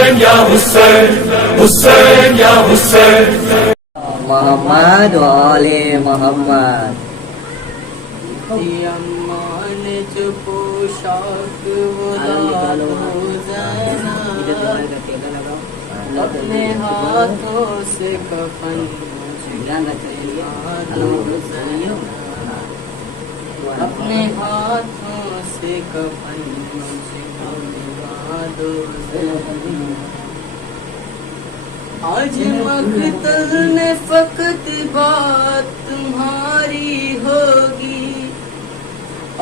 حسین یا حسین حسین یا حسین محمد و آل محمد امان جو پوشاک اپنے ہاتھوں سے کفن اپنے ہاتھوں سے کفن آج مقتل میں فقط بات تمہاری ہوگی،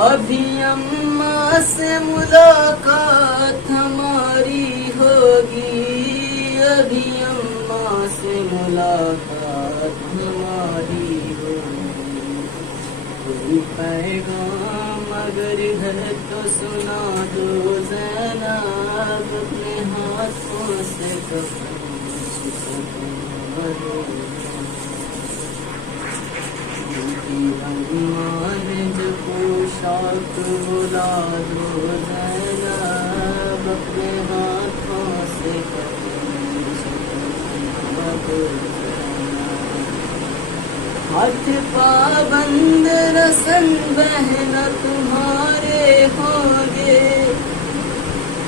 ابھی اماں سے ملاقات ہماری ہوگی، ابھی اماں سے ملاقات ہماری ہوگی۔ کوئی پیغام اگر ہے تو سنا دو زینب، اپنے ہاتھوں سے کفن امان جو پوشاک بلا دو زینب، اپنے ہاتھوں سے ہاتھ پابند رسن بہنا تمہارے ہوں گے،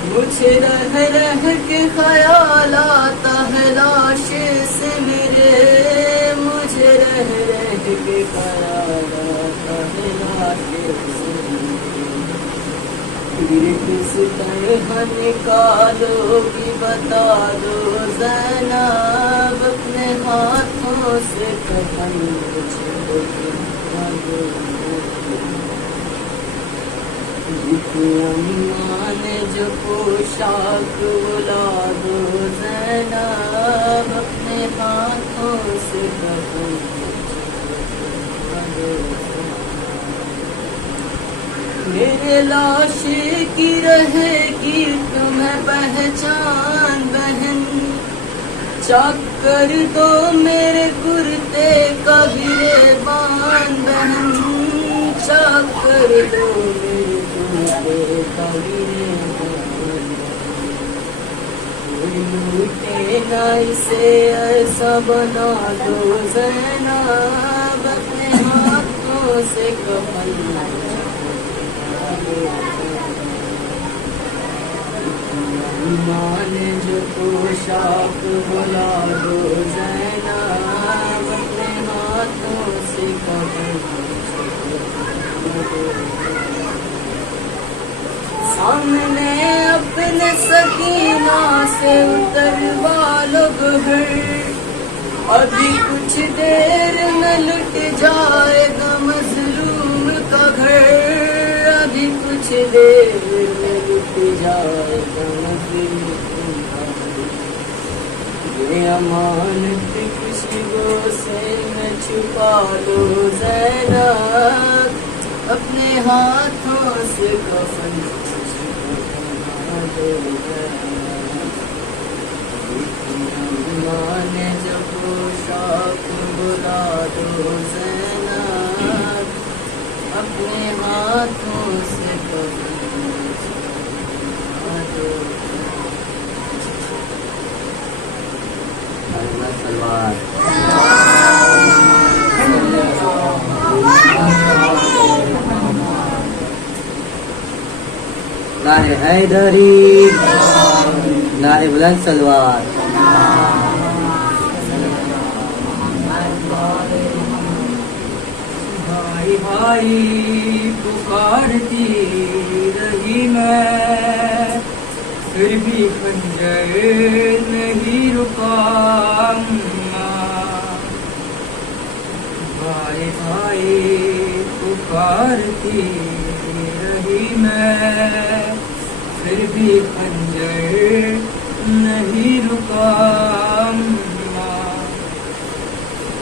مجھے رہ رہ کے خیال آتا ہے لاش سے میرے، مجھے رہ رہ کے خیال آتا ہے لاش سے میرے، پھر کس طرح نکالو گی بتا دو زینب، اپنے ہاتھوں سے کفن امان جو پوشاک بلا دو زینب، اپنے ہاتھوں سے کفن میرے لاش کی رہے گی تمہیں پہچان بہن، چاک کر دو میرے کرتے کا گریبان بہن، چاک کر دو میرے کرتے کا گریبان، کوئی لوٹے نہ اسے ایسا بنا دو زینب، اپنے ہاتھوں سے کفن امان جو پوشاک بلا دو زینب، اپنے ہاتھوں سے کفن سامنے اپنے سکینہ سے اتروا لو گھر، ابھی کچھ دیر میں لٹ جائے گا مظلوم کا گھر، ابھی کچھ دیر میں لٹ جائے گا مظلوم کا گھر، یہ امانت کسی گوشے میں چھپا لو زینب، اپنے ہاتھوں سے کفن امان جو پوشاک بلا دو زینب، اپنے ہاتھوں سے کفن سلوار نعرہ حیدری، نعرہ بلند سلوار، بھائی بھائی پکارتی رہی میں، پھر بھی خنجر نہیں رکا بھائی بھائی پکارتی رہی میں، پھر بھی خنجر نہیں رکا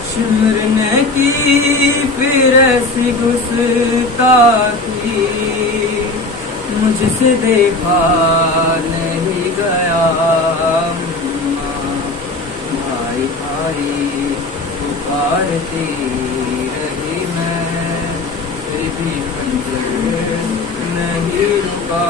شمرنے کی پھر ایسی گستاخی مجھ سے دیکھا نہیں گیا بھائی بھائی پکارتی رہی میں، پھر بھی خنجر نہیں رکا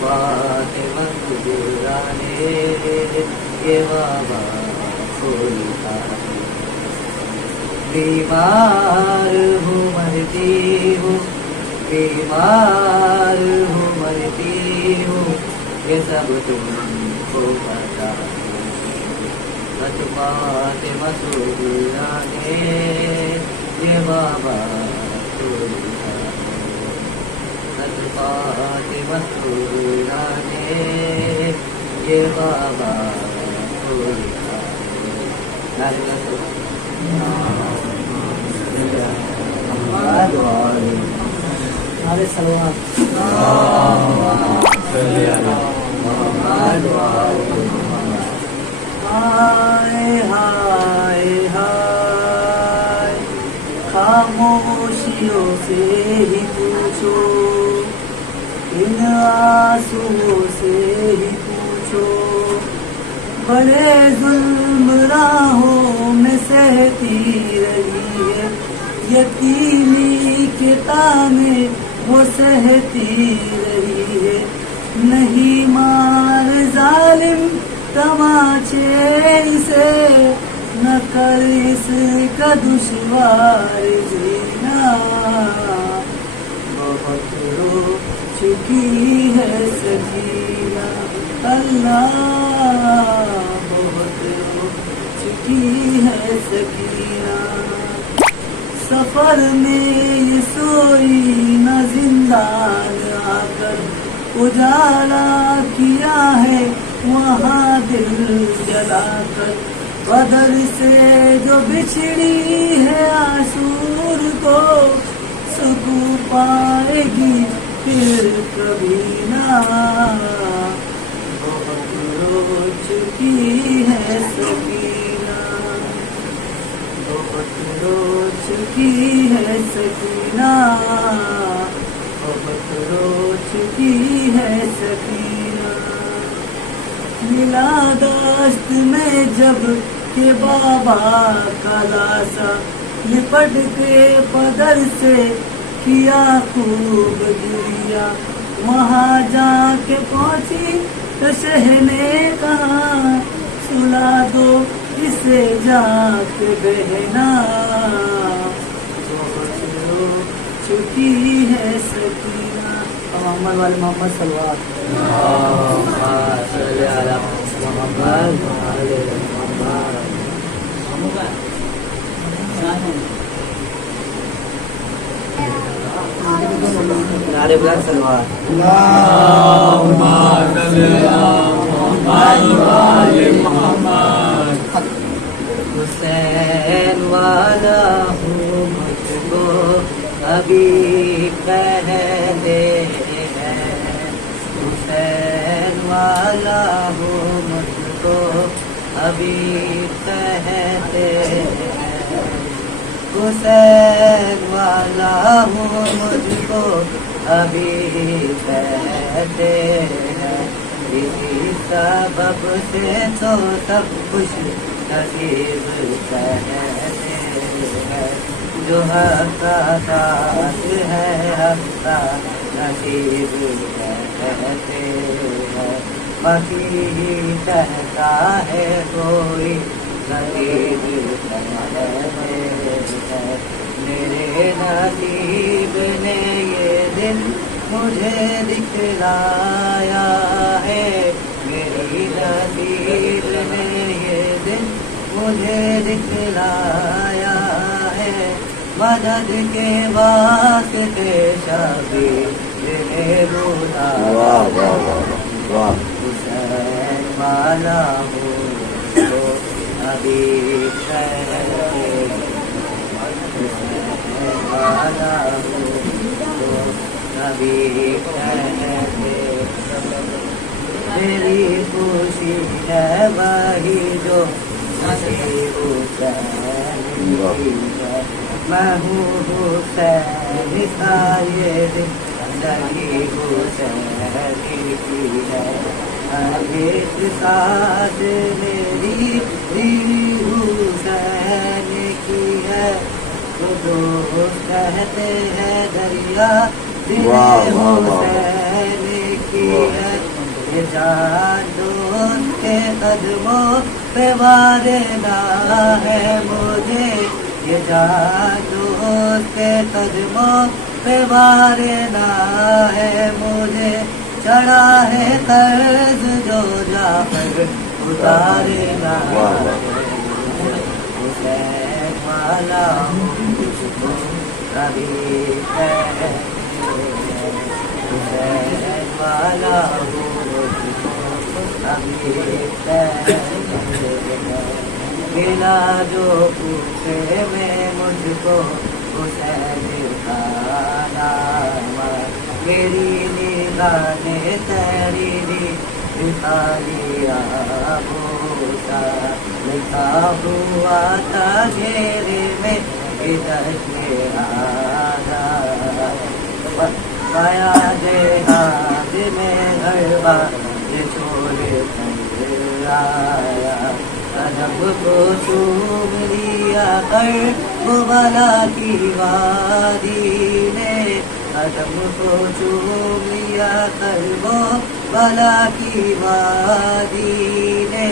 فاطمہ گزرانے یہ بابا کوئی تھا بیمار ہوں مرتی ہوں بیمار ہوں مرتی ہوں یہ سب تم کو پتا بس فاطمہ گزرانے یہ بابا کوئی فاطمہ گزرانے یہ بابا کوئی نعرے سلوات ہائے ہائے ہائے خاموشیوں سے ہی پوچھو ان آنسوؤں سے ہی پوچھو بڑے ظلم راہوں میں سہتی رہی ہے یتیمی کے تانے وہ سہتی رہی ہے نہیں مار ظالم تماچے اسے نہ کر اس کا دشوار جینا بہت رو چکی ہے سکینہ اللہ بہت رو چکی ہے سکینہ سفر میں یہ سوئی نہ زندان آ کر اجالا کیا ہے وہاں دل جلا کر بدر سے جو بچھڑی ہے آشور کو سکون پائے گی پھر کبھی نہ بہت رو چکی ہے سکینہ بہت رو چکی ہے سکینہ بہت رو چکی ہے سکینہ ملا دست میں جب کہ بابا کا لاسا لپٹ کے پدر سے کیا خوب گریا وہاں جا کے پہنچی تو شہ نے کہا سلا دو اسے جا کے بہنا بہت رو چکی ہے سکینہ محمد والے محمد صلوات نعرے بلند صلوات اللهم صل على محمد وآل محمد حسین والا ہوں مجھ کو ابھی کہتے ہیں حسین والا ہوں مجھ کو ابھی کہتے ہیں حسین والا ہوں مجھ کو ابھی کہتے ہیں اسی سبب سے تو سب خوش نصیب کہتے ہیں جو حق کا ساتھ ہے حق کا نصیب کہتے ہیں باقی کہتا ہے کوئی نصیب کہتے ہیں میرے نصیب نے یہ دن مجھے دکھلایا ہے میری نصیب نے یہ دن مجھے دکھلایا ہے مدد کے واسطے شبیر نے بلایا حسین والا ہوں تو ابھی کہتے حسین والا ہوں تو ابھی کہتے میری خوشی ہے وہی جو نصیب حسین کی ہے میں ہوں حسین کا یہ زندگی حسین کی ہے ہر ایک ساتھ میری حسین کی ہے وہ دوست کہتے ہیں دریا دل حسین کی ہے یہ جان دوست کے قدموں پہ وارنا ہے مجھے یہ جان دوست کے قدموں پہ وارنا ہے مجھے چڑھا ہے قرض جو جا کر اتارنا حسین والا ہوں مجھ کو کبھی حسین والا ہوں مجھ کو کبھی ملا جو پوچھے میں مجھ کو حسین کا نام میری نگاہ نے تحریری دکھا لیا بوسا لکھا ہوا تھا گھیرے میں ادھر میرا پایا دے ہاتھ میں گھر بات چھوڑے آیا قدم کو چوم لیا کر وہ بلا کی وادی نے قدم کو چوم لیا کر وہ بلا کی وادی نے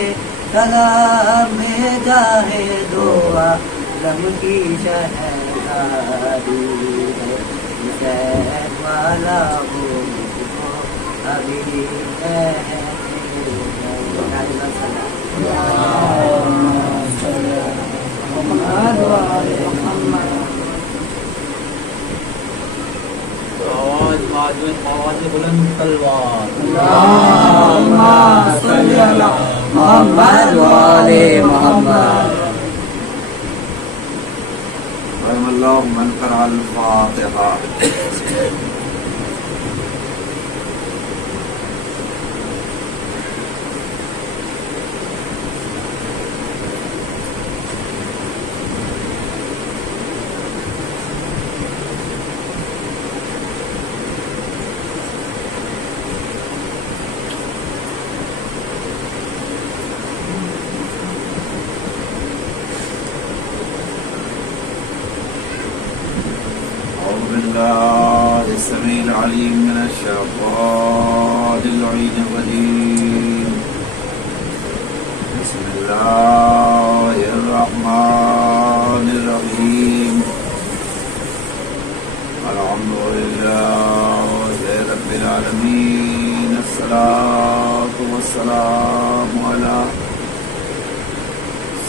سلام میں جاہے دعا غم کی شہزادی ہے حسین والا وہ مجھ کو ابھی ہے آواز بلند تلوار اللہم صلی علی محمد وآل محمد رحم اللہ من قرأ الفاتحہ. السميع العليم من الشيطان اللعين الرجيم. بسم الله الرحمن الرحيم. الحمد لله رب العالمين. الصلاة والسلام على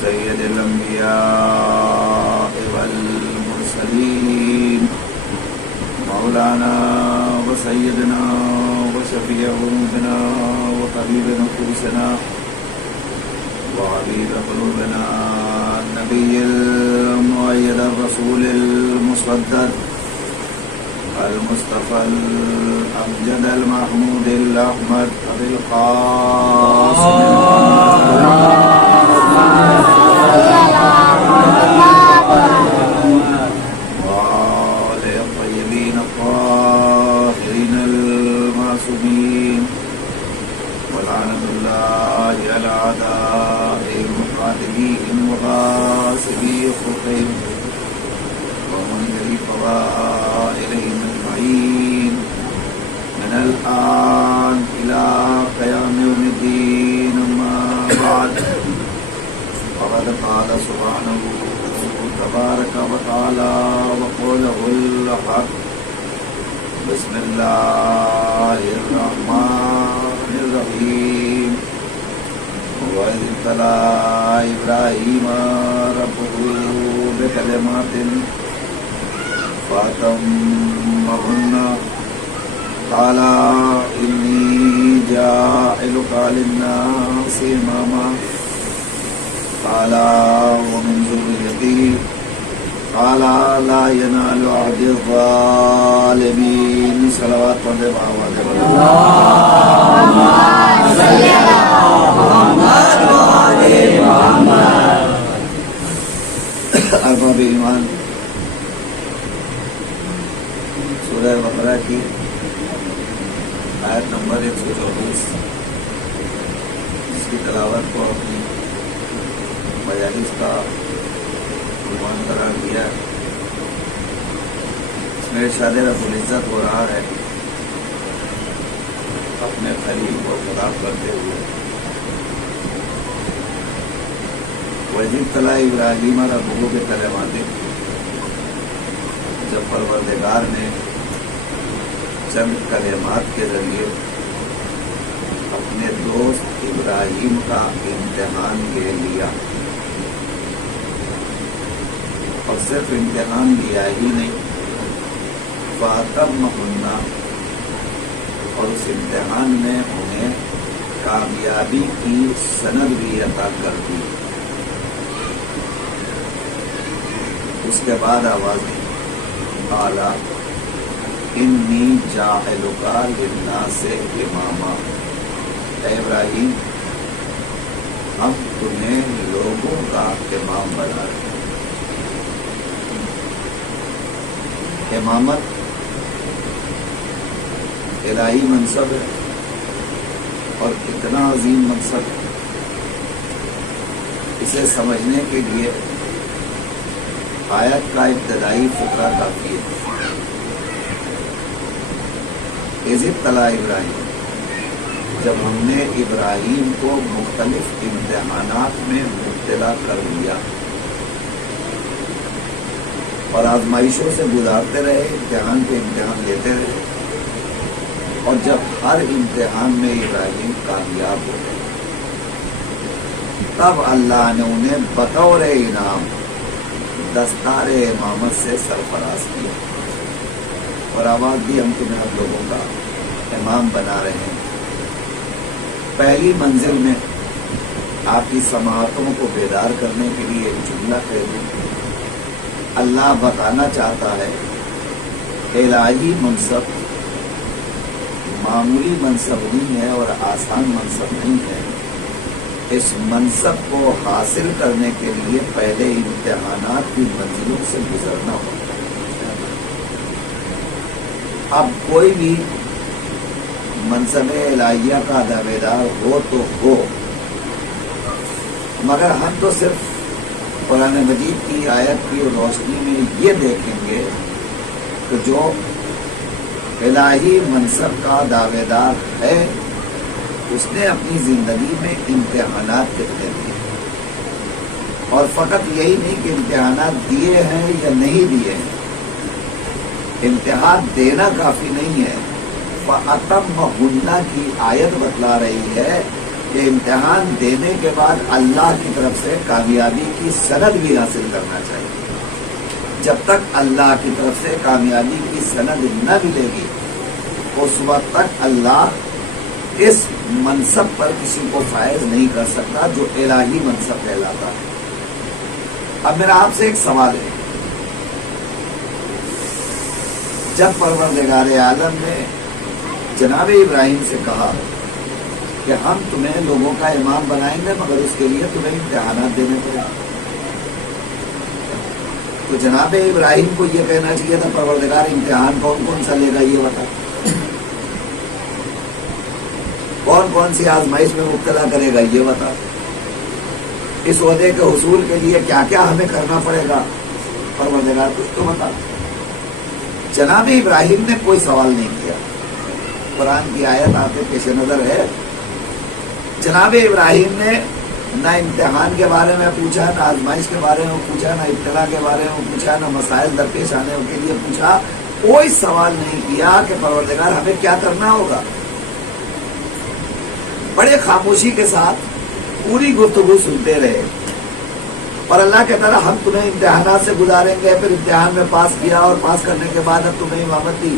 سيد الأنبياء والمرسلين مولانا وسيدنا وشفيع ذنوبنا وطبيب نفوسنا وحبيب قلوبنا النبي المؤيد الرسول المصدق المصطفى الأمجد المحمود الأحمد أبي القاسم ولعنة الله على أعدائهم وقاتليهم وغاصبي خطهم ومن جري فضائلهم أجمعين من الآن إلى قيام يوم الدين. أما بعد فقد قال سبحانه تبارك وتعالى وقوله الحق. بسم الله الرحمن الرحيم. وإذ ابتلى إبراهيم ربه بكلمات فأتمهن قال إني جاعلك للناس إماما قال ومن ذريتي قال لا ينال عهد الظالمين. صلوات اللہم صلی علی محمد وآل محمد. ارباب ایمان سورہ بقرہ کی آیت نمبر 124 جس کی تلاوت کو اپنی مجالس کا عنوان قرار دیا. اس میں ارشاد رب العزت ہو رہا ہے اپنے خلیل کو خطاب کرتے ہوئے وَإِذِ ابْتَلَىٰ إِبْرَاهِيمَ رَبُّهُ بِكَلِمَاتٍ، جب پروردگار نے چند کلمات کے ذریعے اپنے دوست ابراہیم کا امتحان لے لیا، اور صرف امتحان لیا ہی نہیں، فَأَتَمَّهُنَّ، اور اس امتحان میں انہیں کامیابی کی سند بھی عطا کر دی۔ اس کے بعد آواز دی قَالَ إِنِّي جَاعِلُكَ لِلنَّاسِ إِمَامًا، اے ابراہیم ہم تمہیں لوگوں کا امام بنا رہے ہیں۔ امامت الہی منصب ہے، اور کتنا عظیم منصب ہے، اسے سمجھنے کے لیے آیت کا ابتدائی فقرہ کافی ہے۔ اِذِ ابْتَلَىٰ إِبْرَاهِيمَ، جب ہم نے ابراہیم کو مختلف امتحانات میں مبتلا کر لیا اور آزمائشوں سے گزارتے رہے، امتحان پہ امتحان لیتے رہے، اور جب ہر امتحان میں ابراہیم کامیاب ہو گئے، تب اللہ نے انہیں بطور انعام دستار امامت سے سرفراز کیا اور آواز دی ہم تمہیں آپ لوگوں کا امام بنا رہے ہیں۔ پہلی منزل میں آپ کی سماعتوں کو بیدار کرنے کے لیے ایک جملہ کہہ دوں، اللہ بتانا چاہتا ہے الہی منصب معمولی منصب نہیں ہے اور آسان منصب نہیں ہے، اس منصب کو حاصل کرنے کے لیے پہلے امتحانات کی منزلوں سے گزرنا ہوتا ہے۔ اب کوئی بھی منصب الہیہ کا دعویدار ہو تو ہو، مگر ہم تو صرف قرآن مجید کی آیت کی روشنی میں یہ دیکھیں گے کہ جو الہی منصب کا دعویدار ہے اس نے اپنی زندگی میں امتحانات کتنے دیے، اور فقط یہی نہیں کہ امتحانات دیے ہیں یا نہیں دیے ہیں، امتحان دینا کافی نہیں ہے، فَأَتَمَّهُنَّ کی آیت بتلا رہی ہے کہ امتحان دینے کے بعد اللہ کی طرف سے کامیابی کی سند بھی حاصل کرنا چاہیے۔ جب تک اللہ کی طرف سے کامیابی کی سند نہ ملے گی اس وقت تک اللہ اس منصب پر کسی کو فائز نہیں کر سکتا جو الہی منصب کہلاتا ہے۔ اب میرا آپ سے ایک سوال ہے، جب پروردگار عالم نے جناب ابراہیم سے کہا کہ ہم تمہیں لوگوں کا امام بنائیں گے مگر اس کے لیے تمہیں امتحانات دینے پڑیں گے، تو جناب ابراہیم کو یہ کہنا چاہیے تھا پروردگار امتحان کون کون سا لے گا یہ بتا، کون کون سی آزمائش میں مبتلا کرے گا یہ بتا، اس عہدے کے حصول کے لیے کیا کیا ہمیں کرنا پڑے گا، پروردگار کچھ تو بتا۔ جناب ابراہیم نے کوئی سوال نہیں کیا، قرآن کی آیت آپ کے پیش نظر ہے، جناب ابراہیم نے نہ امتحان کے بارے میں پوچھا، نہ آزمائش کے بارے میں پوچھا، نہ ابتلا کے بارے میں پوچھا، نہ مسائل درپیش آنے کے لیے پوچھا، کوئی سوال نہیں کیا کہ پروردگار ہمیں کیا کرنا ہوگا۔ بڑے خاموشی کے ساتھ پوری گفتگو سنتے رہے، اور اللہ کے طرح ہم تمہیں امتحانات سے گزاریں گے، پھر امتحان میں پاس کیا اور پاس کرنے کے بعد اب تمہیں امامت دی۔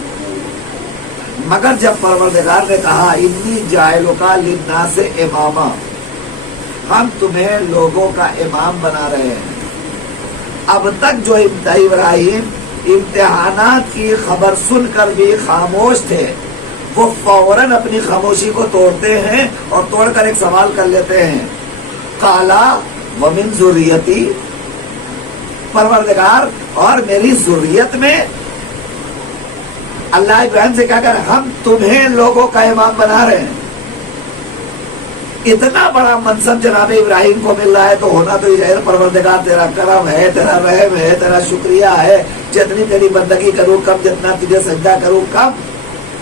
مگر جب پروردگار نے کہا انی جاعلک للناس اماما، ہم تمہیں لوگوں کا امام بنا رہے ہیں، اب تک جو ابراہیم امتحانات کی خبر سن کر بھی خاموش تھے، وہ فوراً اپنی خاموشی کو توڑتے ہیں اور توڑ کر ایک سوال کر لیتے ہیں، قالا ومن ذریتی، پروردگار اور میری ذریت میں۔ اللہ ابراہیم سے کیا کر ہم تمہیں لوگوں کا امام بنا رہے ہیں۔ اتنا بڑا منصب جناب ابراہیم کو مل رہا ہے تو ہونا تو یہ پروردگار تیرا کرم ہے، تیرا رحم ہے، تیرا شکریہ ہے، جتنی تیری بندگی کروں کم، جتنا تجھے سجدہ کروں کم۔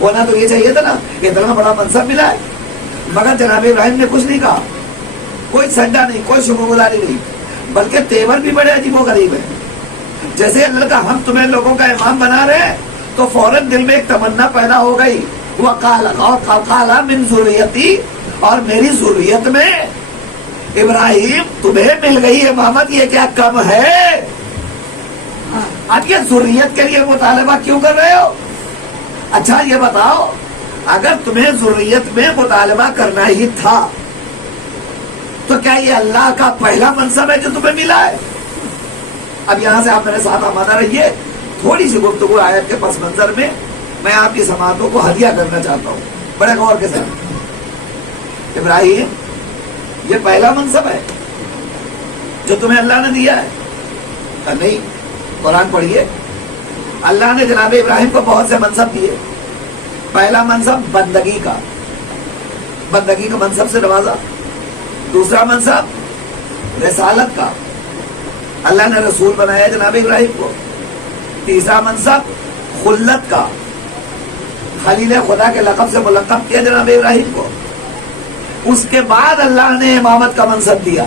ہونا تو یہ چاہیے تھا نا، اتنا بڑا منصب ملا ہے، مگر جناب ابراہیم نے کچھ نہیں کہا، کوئی سڈا نہیں، کوئی شکر گزاری نہیں، بلکہ تیور بھی بڑے عجیب و غریب ہے. جیسے اللہ کا ہم تمہیں لوگوں کا امام بنا رہے ہیں تو فوراً دل میں ایک تمنا پیدا ہو گئی، وقال من ذریتی، اور میری ذریت میں ابراہیم تمہیں مل گئی امامت، یہ کیا کم ہے؟ اب یہ ذریت کے لیے مطالبہ کیوں کر رہے ہو؟ اچھا یہ بتاؤ، اگر تمہیں ذریت میں مطالبہ کرنا ہی تھا تو کیا یہ اللہ کا پہلا منصب ہے جو تمہیں ملا ہے؟ اب یہاں سے آپ میرے ساتھ آمادہ رہیے، تھوڑی سی گفتگو آیت کے پس منظر میں میں آپ کی سماعتوں کو ہدیہ کرنا چاہتا ہوں بڑے غور کے ساتھ. ابراہیم یہ پہلا منصب ہے جو تمہیں اللہ نے دیا ہے؟ نہیں، قرآن پڑھیے، اللہ نے جناب ابراہیم کو بہت سے منصب دیے. پہلا منصب بندگی کا، بندگی کا منصب سے نوازا. دوسرا منصب رسالت کا، اللہ نے رسول بنایا جناب ابراہیم کو. تیسرا منصب خلت کا، خلیل خدا کے لقب سے ملقب کیا جناب ابراہیم کو. اس کے بعد اللہ نے امامت کا منصب دیا.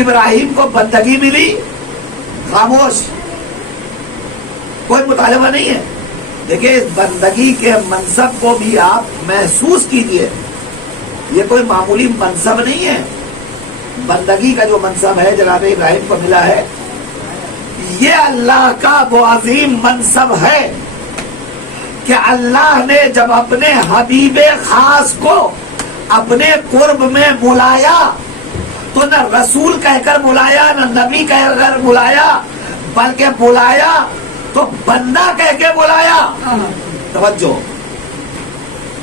ابراہیم کو بندگی ملی، خاموش، کوئی مطالبہ نہیں ہے. دیکھیں اس بندگی کے منصب کو بھی آپ محسوس کیجئے، یہ کوئی معمولی منصب نہیں ہے. بندگی کا جو منصب ہے جناب ابراہیم کو ملا ہے، یہ اللہ کا وہ عظیم منصب ہے کہ اللہ نے جب اپنے حبیب خاص کو اپنے قرب میں بلایا تو نہ رسول کہہ کر بلایا، نہ نبی کہہ کر بلایا، بلکہ بلایا تو بندہ کہہ کے بلایا. توجہ،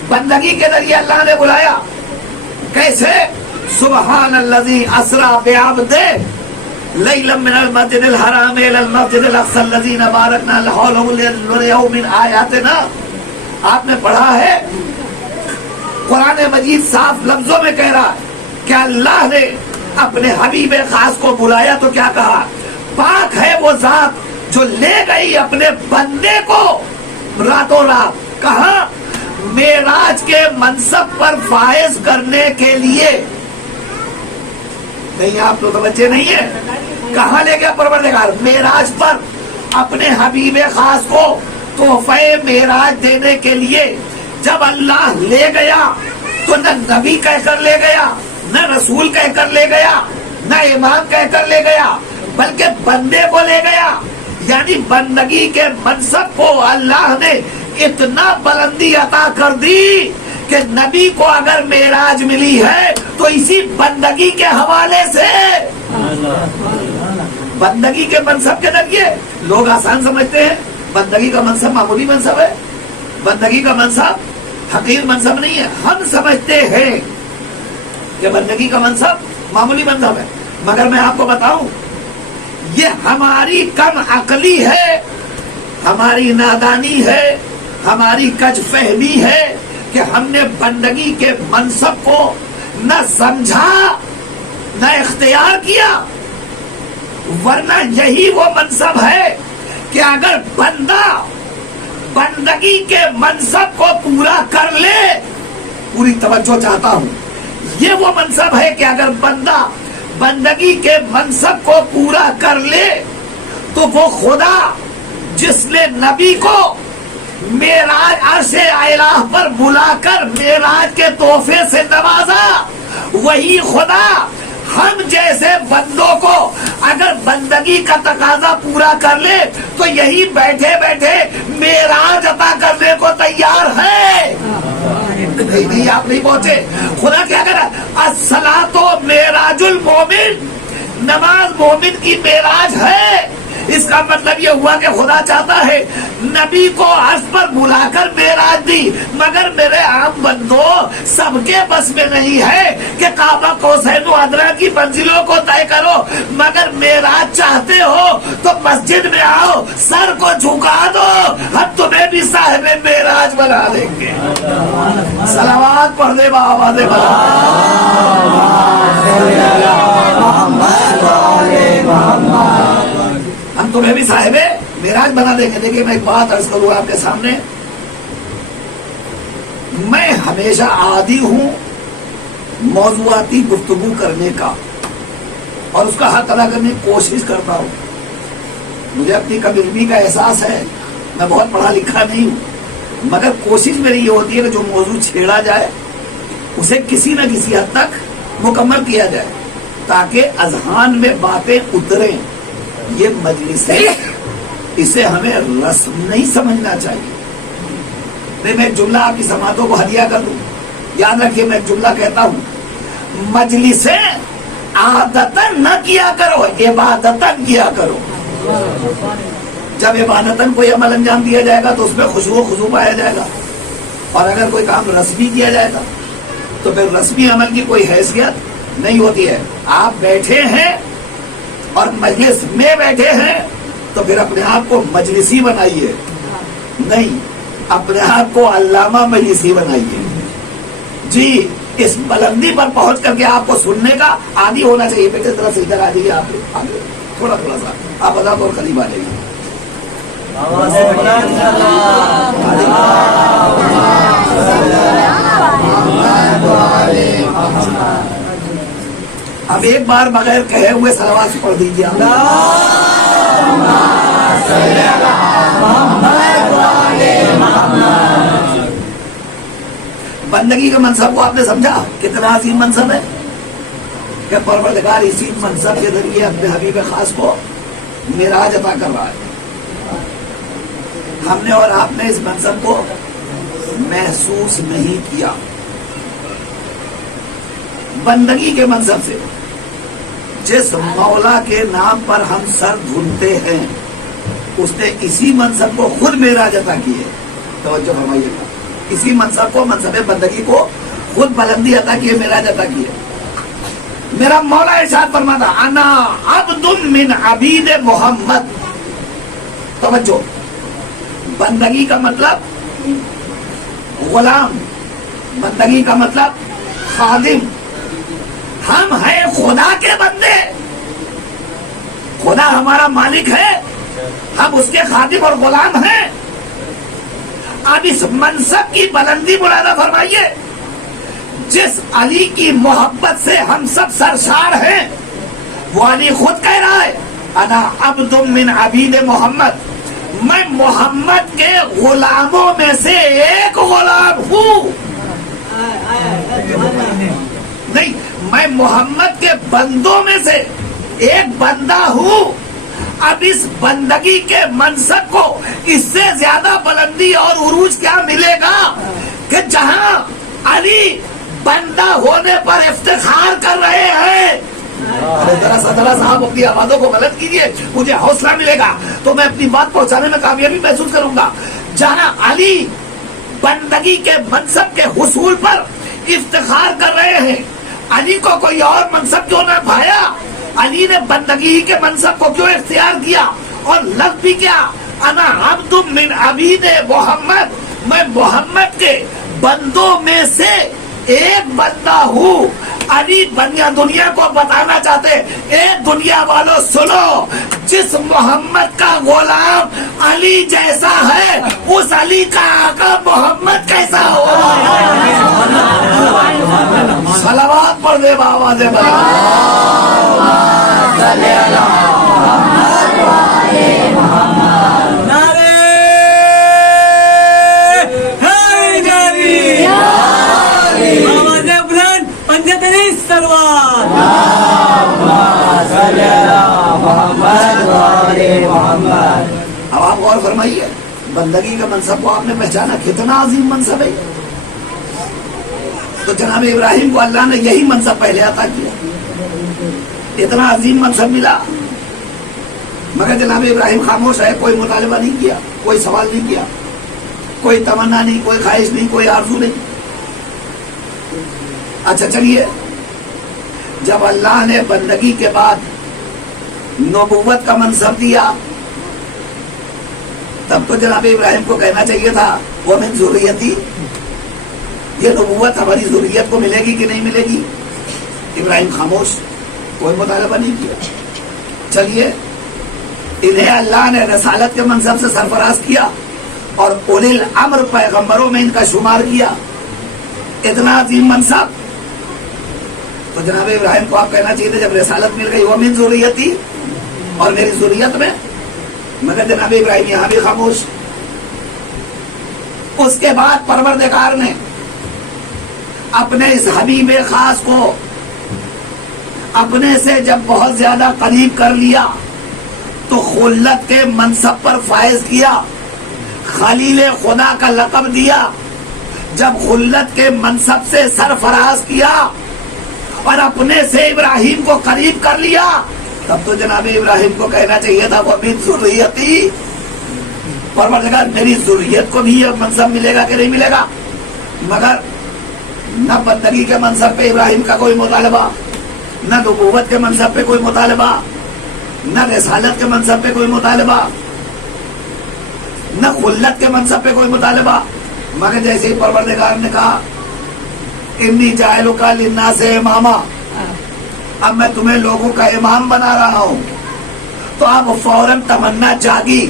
بندگی کے ذریعے اللہ نے بلایا. کیسے؟ سبحان الذی اسری بعبدہ لیلا من المسجد الحرام الى المسجد الاقصى الذی بارکنا حولہ لنریہ من آیاتنا. آپ نے پڑھا ہے، قرآن مجید صاف لفظوں میں کہہ رہا ہے کہ اللہ نے اپنے حبیب خاص کو بلایا تو کیا کہا؟ پاک ہے وہ ذات جو لے گئی اپنے بندے کو راتوں رات، کہاں؟ معراج کے منصب پر فائز کرنے کے لیے. نہیں آپ تو توجہ نہیں ہے، کہاں لے گیا پروردگار؟ معراج پر اپنے حبیب خاص کو تحفہ معراج دینے کے لیے. جب اللہ لے گیا تو نہ نبی کہہ کر لے گیا، نہ رسول کہہ کر لے گیا، نہ امام کہہ کر لے گیا، بلکہ بندے کو لے گیا. یعنی بندگی کے منصب کو اللہ نے اتنا بلندی عطا کر دی کہ نبی کو اگر معراج ملی ہے تو اسی بندگی کے حوالے سے. بندگی کے منصب کے ذریعے لوگ آسان سمجھتے ہیں، بندگی کا منصب معمولی منصب ہے، بندگی کا منصب حقیر منصب نہیں ہے. ہم سمجھتے ہیں کہ بندگی کا منصب معمولی منصب ہے، مگر میں آپ کو بتاؤں یہ ہماری کم عقلی ہے، ہماری نادانی ہے، ہماری کج فہمی ہے کہ ہم نے بندگی کے منصب کو نہ سمجھا نہ اختیار کیا. ورنہ یہی وہ منصب ہے کہ اگر بندہ بندگی کے منصب کو پورا کر لے، پوری توجہ چاہتا ہوں، یہ وہ منصب ہے کہ اگر بندہ بندگی کے منصب کو پورا کر لے تو وہ خدا جس نے نبی کو معراج عرش الہ پر بلا کر معراج کے تحفے سے نوازا، وہی خدا ہم جیسے بندوں کو اگر بندگی کا تقاضا پورا کر لے تو یہی بیٹھے بیٹھے معراج عطا کرنے کو تیار ہے. نہیں آپ نہیں پہنچے. خدا کیا کہہ رہا ہے؟ الصلاۃ معراج المومن، نماز مومن کی معراج ہے. اس کا مطلب یہ ہوا کہ خدا چاہتا ہے نبی کو عرش پر بلا کر معراج دی، مگر میرے عام بندوں سب کے بس میں نہیں ہے کہ کعبہ قوسین و ادنیٰ کی منزلوں کو طے کرو. مگر معراج چاہتے ہو تو مسجد میں آؤ، سر کو جھکا دو، ہم تمہیں بھی صاحب معراج بنا دیں گے. صلوات پڑھ دے بابا دے ہم تمہیں بھی صاحب معراج بنا دیں گے. دیکھیے میں ایک بات عرض کروں آپ کے سامنے، میں ہمیشہ عادی ہوں موضوعاتی گفتگو کرنے کا اور اس کا حق ادا کرنے کی کوشش کرتا ہوں. مجھے اپنی کم علمی کا احساس ہے، میں بہت پڑھا لکھا نہیں ہوں، مگر کوشش میری یہ ہوتی ہے کہ جو موضوع چھیڑا جائے اسے کسی نہ کسی حد تک مکمل کیا جائے تاکہ اذہان میں باتیں اتریں. یہ مجلس ہے، اسے ہمیں رسم نہیں سمجھنا چاہیے. نہیں میں ایک جملہ آپ کی سماعتوں کو ہدیہ کر دوں. یاد رکھیے میں ایک جملہ کہتا ہوں، مجلسیں عادتاً نہ کیا کرو، عبادتاً کیا کرو. جب عبادتاً کوئی عمل انجام دیا جائے گا تو اس میں خشوع و خضوع پایا جائے گا، اور اگر کوئی کام رسمی کیا جائے گا تو پھر رسمی عمل کی کوئی حیثیت نہیں ہوتی ہے. آپ بیٹھے ہیں اور مجلس میں بیٹھے ہیں تو پھر اپنے آپ کو مجلسی بنائیے، نہیں اپنے آپ کو علامہ مجلسی بنائیے. جی اس بلندی پر پہنچ کر کے آپ کو سننے کا عادی ہونا چاہیے. بیٹے طرح سے ادھر آ جائیے، آپ آگے تھوڑا تھوڑا سا آپ آزاد اور قریب آ جائیے. اب ایک بار بغیر کہے ہوئے صلوات پڑھ دیجیے. بندگی کے منصب کو آپ نے سمجھا کتنا عظیم منصب ہے کہ پروردگار اسی منصب کے ذریعے اپنے حبیب خاص کو معراج عطا کر رہا ہے. ہم نے اور آپ نے اس منصب کو محسوس نہیں کیا. بندگی کے منصب سے جس مولا کے نام پر ہم سر دھنتے ہیں اس نے اسی منصب کو خود معراج عطا کی ہے. توجہ فرمائیے گا، اسی منصب کو، منصب بندگی کو خود بلندی عطا کی ہے، معراج عطا کی ہے. میرا مولا ارشاد فرماتا انا عبد من عبید محمد. توجہ، بندگی کا مطلب غلام، بندگی کا مطلب خادم. ہم ہیں خدا کے بندے، خدا ہمارا مالک ہے، ہم اس کے خادم اور غلام ہیں. اب اس منصب کی بلندی مرادہ فرمائیے. جس علی کی محبت سے ہم سب سرشار ہیں وہ علی خود کہہ رہا ہے انا عبد من عبید محمد، میں محمد کے غلاموں میں سے ایک غلام ہوں. نہیں، میں محمد کے بندوں میں سے ایک بندہ ہوں. اب اس بندگی کے منصب کو اس سے زیادہ بلندی اور عروج کیا ملے گا کہ جہاں علی بندہ ہونے پر افتخار کر رہے ہیں. ذرا سا آپ اپنی آوازوں کو غلط کیجیے، مجھے حوصلہ ملے گا تو میں اپنی بات پہنچانے میں کامیابی محسوس کروں گا. جہاں علی بندگی کے منصب کے حصول پر افتخار کر رہے ہیں، علی کو کوئی اور منصب کیوں نہ پایا؟ علی نے بندگی کے منصب کو کیوں اختیار کیا اور لفظ بھی کیا انا عبد من عبید محمد، میں محمد کے بندوں میں سے ایک بندہ ہوں. علی دنیا کو بتانا چاہتے، اے دنیا والوں سنو، جس محمد کا غلام علی جیسا ہے اس علی کا آقا محمد کیسا ہوگا. صلوات پڑھ دے بآواز اب آپ غور فرمائیے، بندگی کا منصب کو آپ نے پہچانا، کتنا عظیم منصب ہے. تو جناب ابراہیم کو اللہ نے یہی منصب پہلے عطا کیا، اتنا عظیم منصب ملا، مگر جناب ابراہیم خاموش ہے، کوئی مطالبہ نہیں کیا، کوئی سوال نہیں کیا، کوئی تمنا نہیں، کوئی خواہش نہیں، کوئی آرزو نہیں. اچھا چلیے، جب اللہ نے بندگی کے بعد نبوت کا منصب دیا تب تو جناب ابراہیم کو کہنا چاہیے تھا وہ من ذریتی، یہ نبوت ہماری ذریت کو ملے گی کہ نہیں ملے گی. ابراہیم خاموش، کوئی مطالبہ نہیں کیا. چلیے، انہیں اللہ نے رسالت کے منصب سے سرفراز کیا اور اولی الامر پیغمبروں میں ان کا شمار کیا. اتنا عظیم منصب. تو جناب ابراہیم کو آپ کہنا چاہیے تھا جب رسالت مل گئی وہ من ذریتی اور میری ذریت میں، مگر جناب ابراہیم یہاں بھی خاموش. اس کے بعد پروردگار نے اپنے اس حبیب خاص کو اپنے سے جب بہت زیادہ قریب کر لیا تو خلت کے منصب پر فائز کیا، خلیل خدا کا لقب دیا. جب خلت کے منصب سے سرفراز کیا اور اپنے سے ابراہیم کو قریب کر لیا، تب تو جناب ابراہیم کو کہنا چاہیے تھا وہ من ذریتی، پروردگار میری ذریت کو بھی یہ منصب ملے گا کہ نہیں ملے گا. مگر نہ بندگی کے منصب پہ ابراہیم کا کوئی مطالبہ، نہ نبوت کے منصب پہ کوئی مطالبہ، نہ رسالت کے منصب پہ کوئی مطالبہ، نہ خلت کے منصب پہ کوئی مطالبہ. مگر جیسے ہی پروردگار نے کہا انی جاعلک للناس اماما، اب میں تمہیں لوگوں کا امام بنا رہا ہوں، تو اب فوراً تمنا جاگی.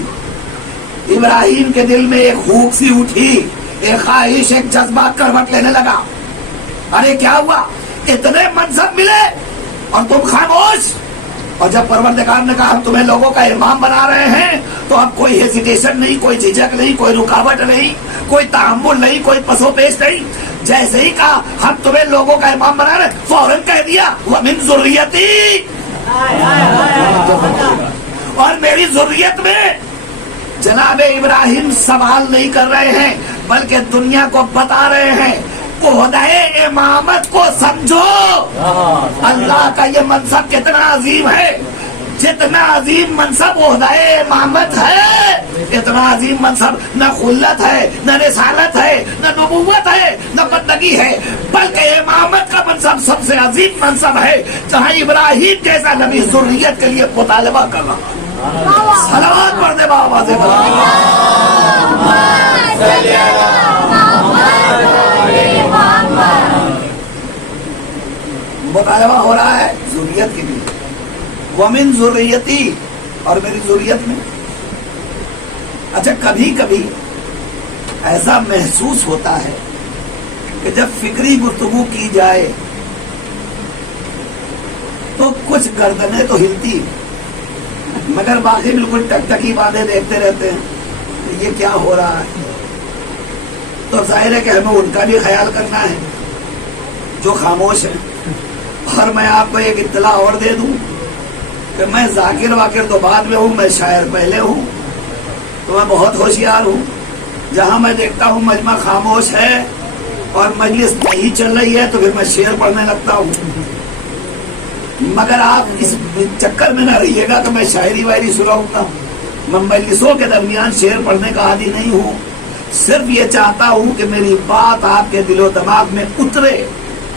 ابراہیم کے دل میں ایک ہوک سی اٹھی، ایک خواہش، ایک جذبہ کروٹ لینے لگا. ارے کیا ہوا، اتنے منصب ملے اور تم خاموش. اور جب پروردگار نے کہا ہم تمہیں لوگوں کا امام بنا رہے ہیں، تو اب کوئی ہیزیٹیشن نہیں، کوئی جھجک نہیں، کوئی رکاوٹ نہیں، کوئی تحمل نہیں، کوئی پسو پیش نہیں. جیسے ہی کہا ہم تمہیں لوگوں کا امام بنا رہے ہیں، فوراً کہہ دیا وَمِن ذُرِّيَّتِي، اور میری ذریت میں. جناب ابراہیم سوال نہیں کر رہے ہیں بلکہ دنیا کو بتا رہے ہیں عہدۂ امامت کو سمجھو. اللہ کا یہ منصب کتنا عظیم ہے، جتنا عظیم منصب عہدۂ امامت ہے، اتنا عظیم منصب نہ خلت ہے، نہ رسالت ہے، نہ نبوت ہے، نہ بندگی ہے، بلکہ امامت کا منصب سب سے عظیم منصب ہے، جہاں ابراہیم جیسا نبی ذریت کے لیے مطالبہ کر رہا. صلوات پڑھ دے بابا سے مطالبہ ہو رہا ہے ذریت کے لیے. وَمِن ذُرِّيَّتِي، اور میری ذریت میں. اچھا کبھی کبھی ایسا محسوس ہوتا ہے کہ جب فکری گفتگو کی جائے تو کچھ گردنیں تو ہلتی، مگر باقی بالکل ٹک ٹکی باتیں دیکھتے رہتے ہیں یہ کیا ہو رہا ہے. تو ظاہر ہے کہ ہمیں ان کا بھی خیال کرنا ہے جو خاموش ہے. اور میں آپ کو ایک اطلاع اور دے دوں کہ میں ذاکر واکر تو بعد میں ہوں، میں شاعر پہلے ہوں. تو میں بہت ہوشیار ہوں. جہاں میں دیکھتا ہوں مجمع خاموش ہے اور مجلس نہیں چل رہی ہے تو پھر میں شعر پڑھنے لگتا ہوں. مگر آپ اس چکر میں نہ رہیے گا کہ میں شاعری وائری سناؤں. میں مجلسوں کے درمیان شعر پڑھنے کا عادی نہیں ہوں. صرف یہ چاہتا ہوں کہ میری بات آپ کے دل و دماغ میں اترے.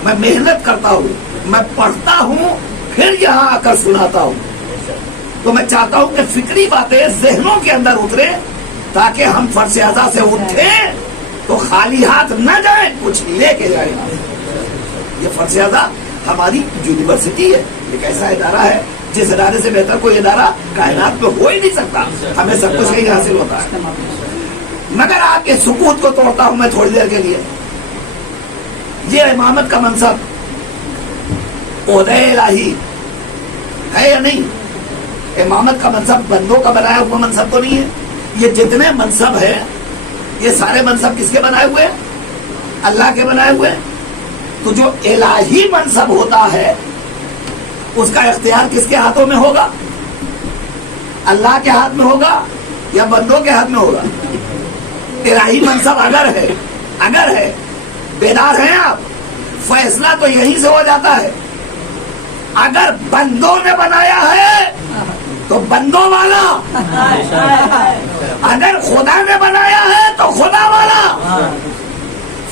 میں محنت کرتا ہوں، میں پڑھتا ہوں، پھر یہاں آ کر سناتا ہوں. تو میں چاہتا ہوں کہ فکری باتیں ذہنوں کے اندر اترے تاکہ ہم فرش اعضا سے اٹھیں تو خالی ہاتھ نہ جائیں، کچھ لے کے جائیں. یہ فرش اعضا ہماری یونیورسٹی ہے، ایک ایسا ادارہ ہے جس ادارے سے بہتر کوئی ادارہ کائنات میں ہو ہی نہیں سکتا. ہمیں سب کچھ یہی حاصل ہوتا ہے. مگر آپ کے سکوت کو توڑتا ہوں میں تھوڑی دیر کے لیے. یہ امامت کا منصب عہدۂ الہی ہے یا نہیں؟ امامت کا منصب بندوں کا بنایا ہوا منصب تو نہیں ہے. یہ جتنے منصب ہیں یہ سارے منصب کس کے بنائے ہوئے ہیں؟ اللہ کے بنائے ہوئے. تو جو الہی منصب ہوتا ہے اس کا اختیار کس کے ہاتھوں میں ہوگا؟ اللہ کے ہاتھ میں ہوگا یا بندوں کے ہاتھ میں ہوگا؟ الہی منصب اگر ہے بیدار ہیں آپ، فیصلہ تو یہیں سے ہو جاتا ہے. اگر بندوں نے بنایا ہے تو بندوں والا، اگر خدا نے بنایا ہے تو خدا والا.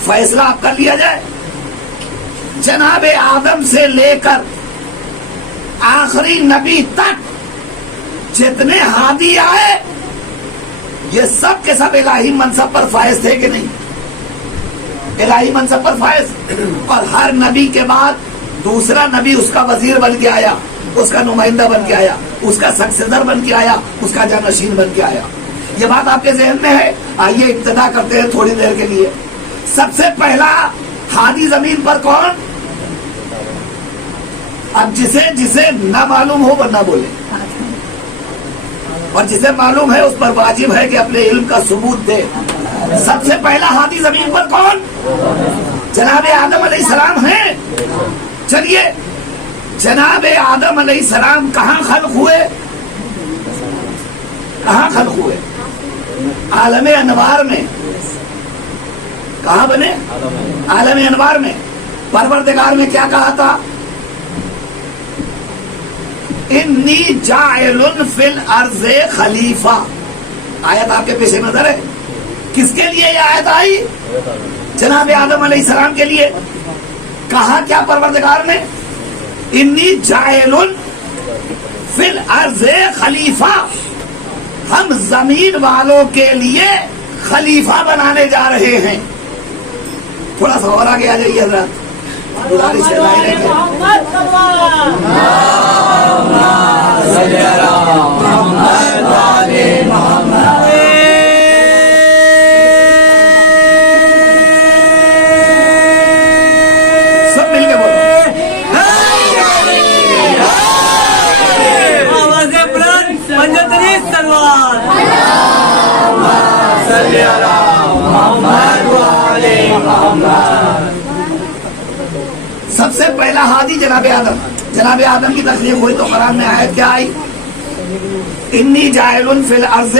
فیصلہ آپ کر لیا جائے. جناب آدم سے لے کر آخری نبی تک جتنے ہادی آئے یہ سب کے سب الہی منصب پر فائز تھے کہ نہیں؟ الہی منصب پر فائز. اور ہر نبی کے بعد دوسرا نبی اس کا وزیر بن کے آیا، اس کا نمائندہ بن کے آیا، اس کا سکسیسر بن کے آیا، اس کا جانشین بن کے آیا. یہ بات آپ کے ذہن میں ہے؟ آئیے ابتدا کرتے ہیں تھوڑی دیر کے لیے. سب سے پہلا ہادی زمین پر کون؟ اب جسے نہ معلوم ہو وہ نہ بولے، اور جسے معلوم ہے اس پر واجب ہے کہ اپنے علم کا ثبوت دے۔ سب سے پہلا ہادی زمین پر کون؟ جناب آدم علیہ السلام ہیں۔ چلیے، جناب آدم علیہ السلام کہاں خلق ہوئے؟ کہاں خلق ہوئے؟ عالم انوار میں۔ کہاں بنے؟ عالم انوار میں۔ پروردگار نے کیا کہا تھا؟ انی جاعل فی الارض خلیفہ۔ آیت آپ کے پیش نظر ہے۔ کس کے لیے یہ آیت آئی؟ جناب آدم علیہ السلام کے لیے۔ کہا کیا پروردگار نے؟ انی جاعل فی الارض خلیفہ، ہم زمین والوں کے لیے خلیفہ بنانے جا رہے ہیں۔ تھوڑا سا اور آگے آ جائیے حضرات، گزارش ہے ظاہر ہے سب مل کے بولو۔ سب سے پہلا ہادی جناب آدم۔ جناب آدم کی تخلیق ہوئی تو قرآن میں آیت کیا آئی؟ انی جاعل فی الارض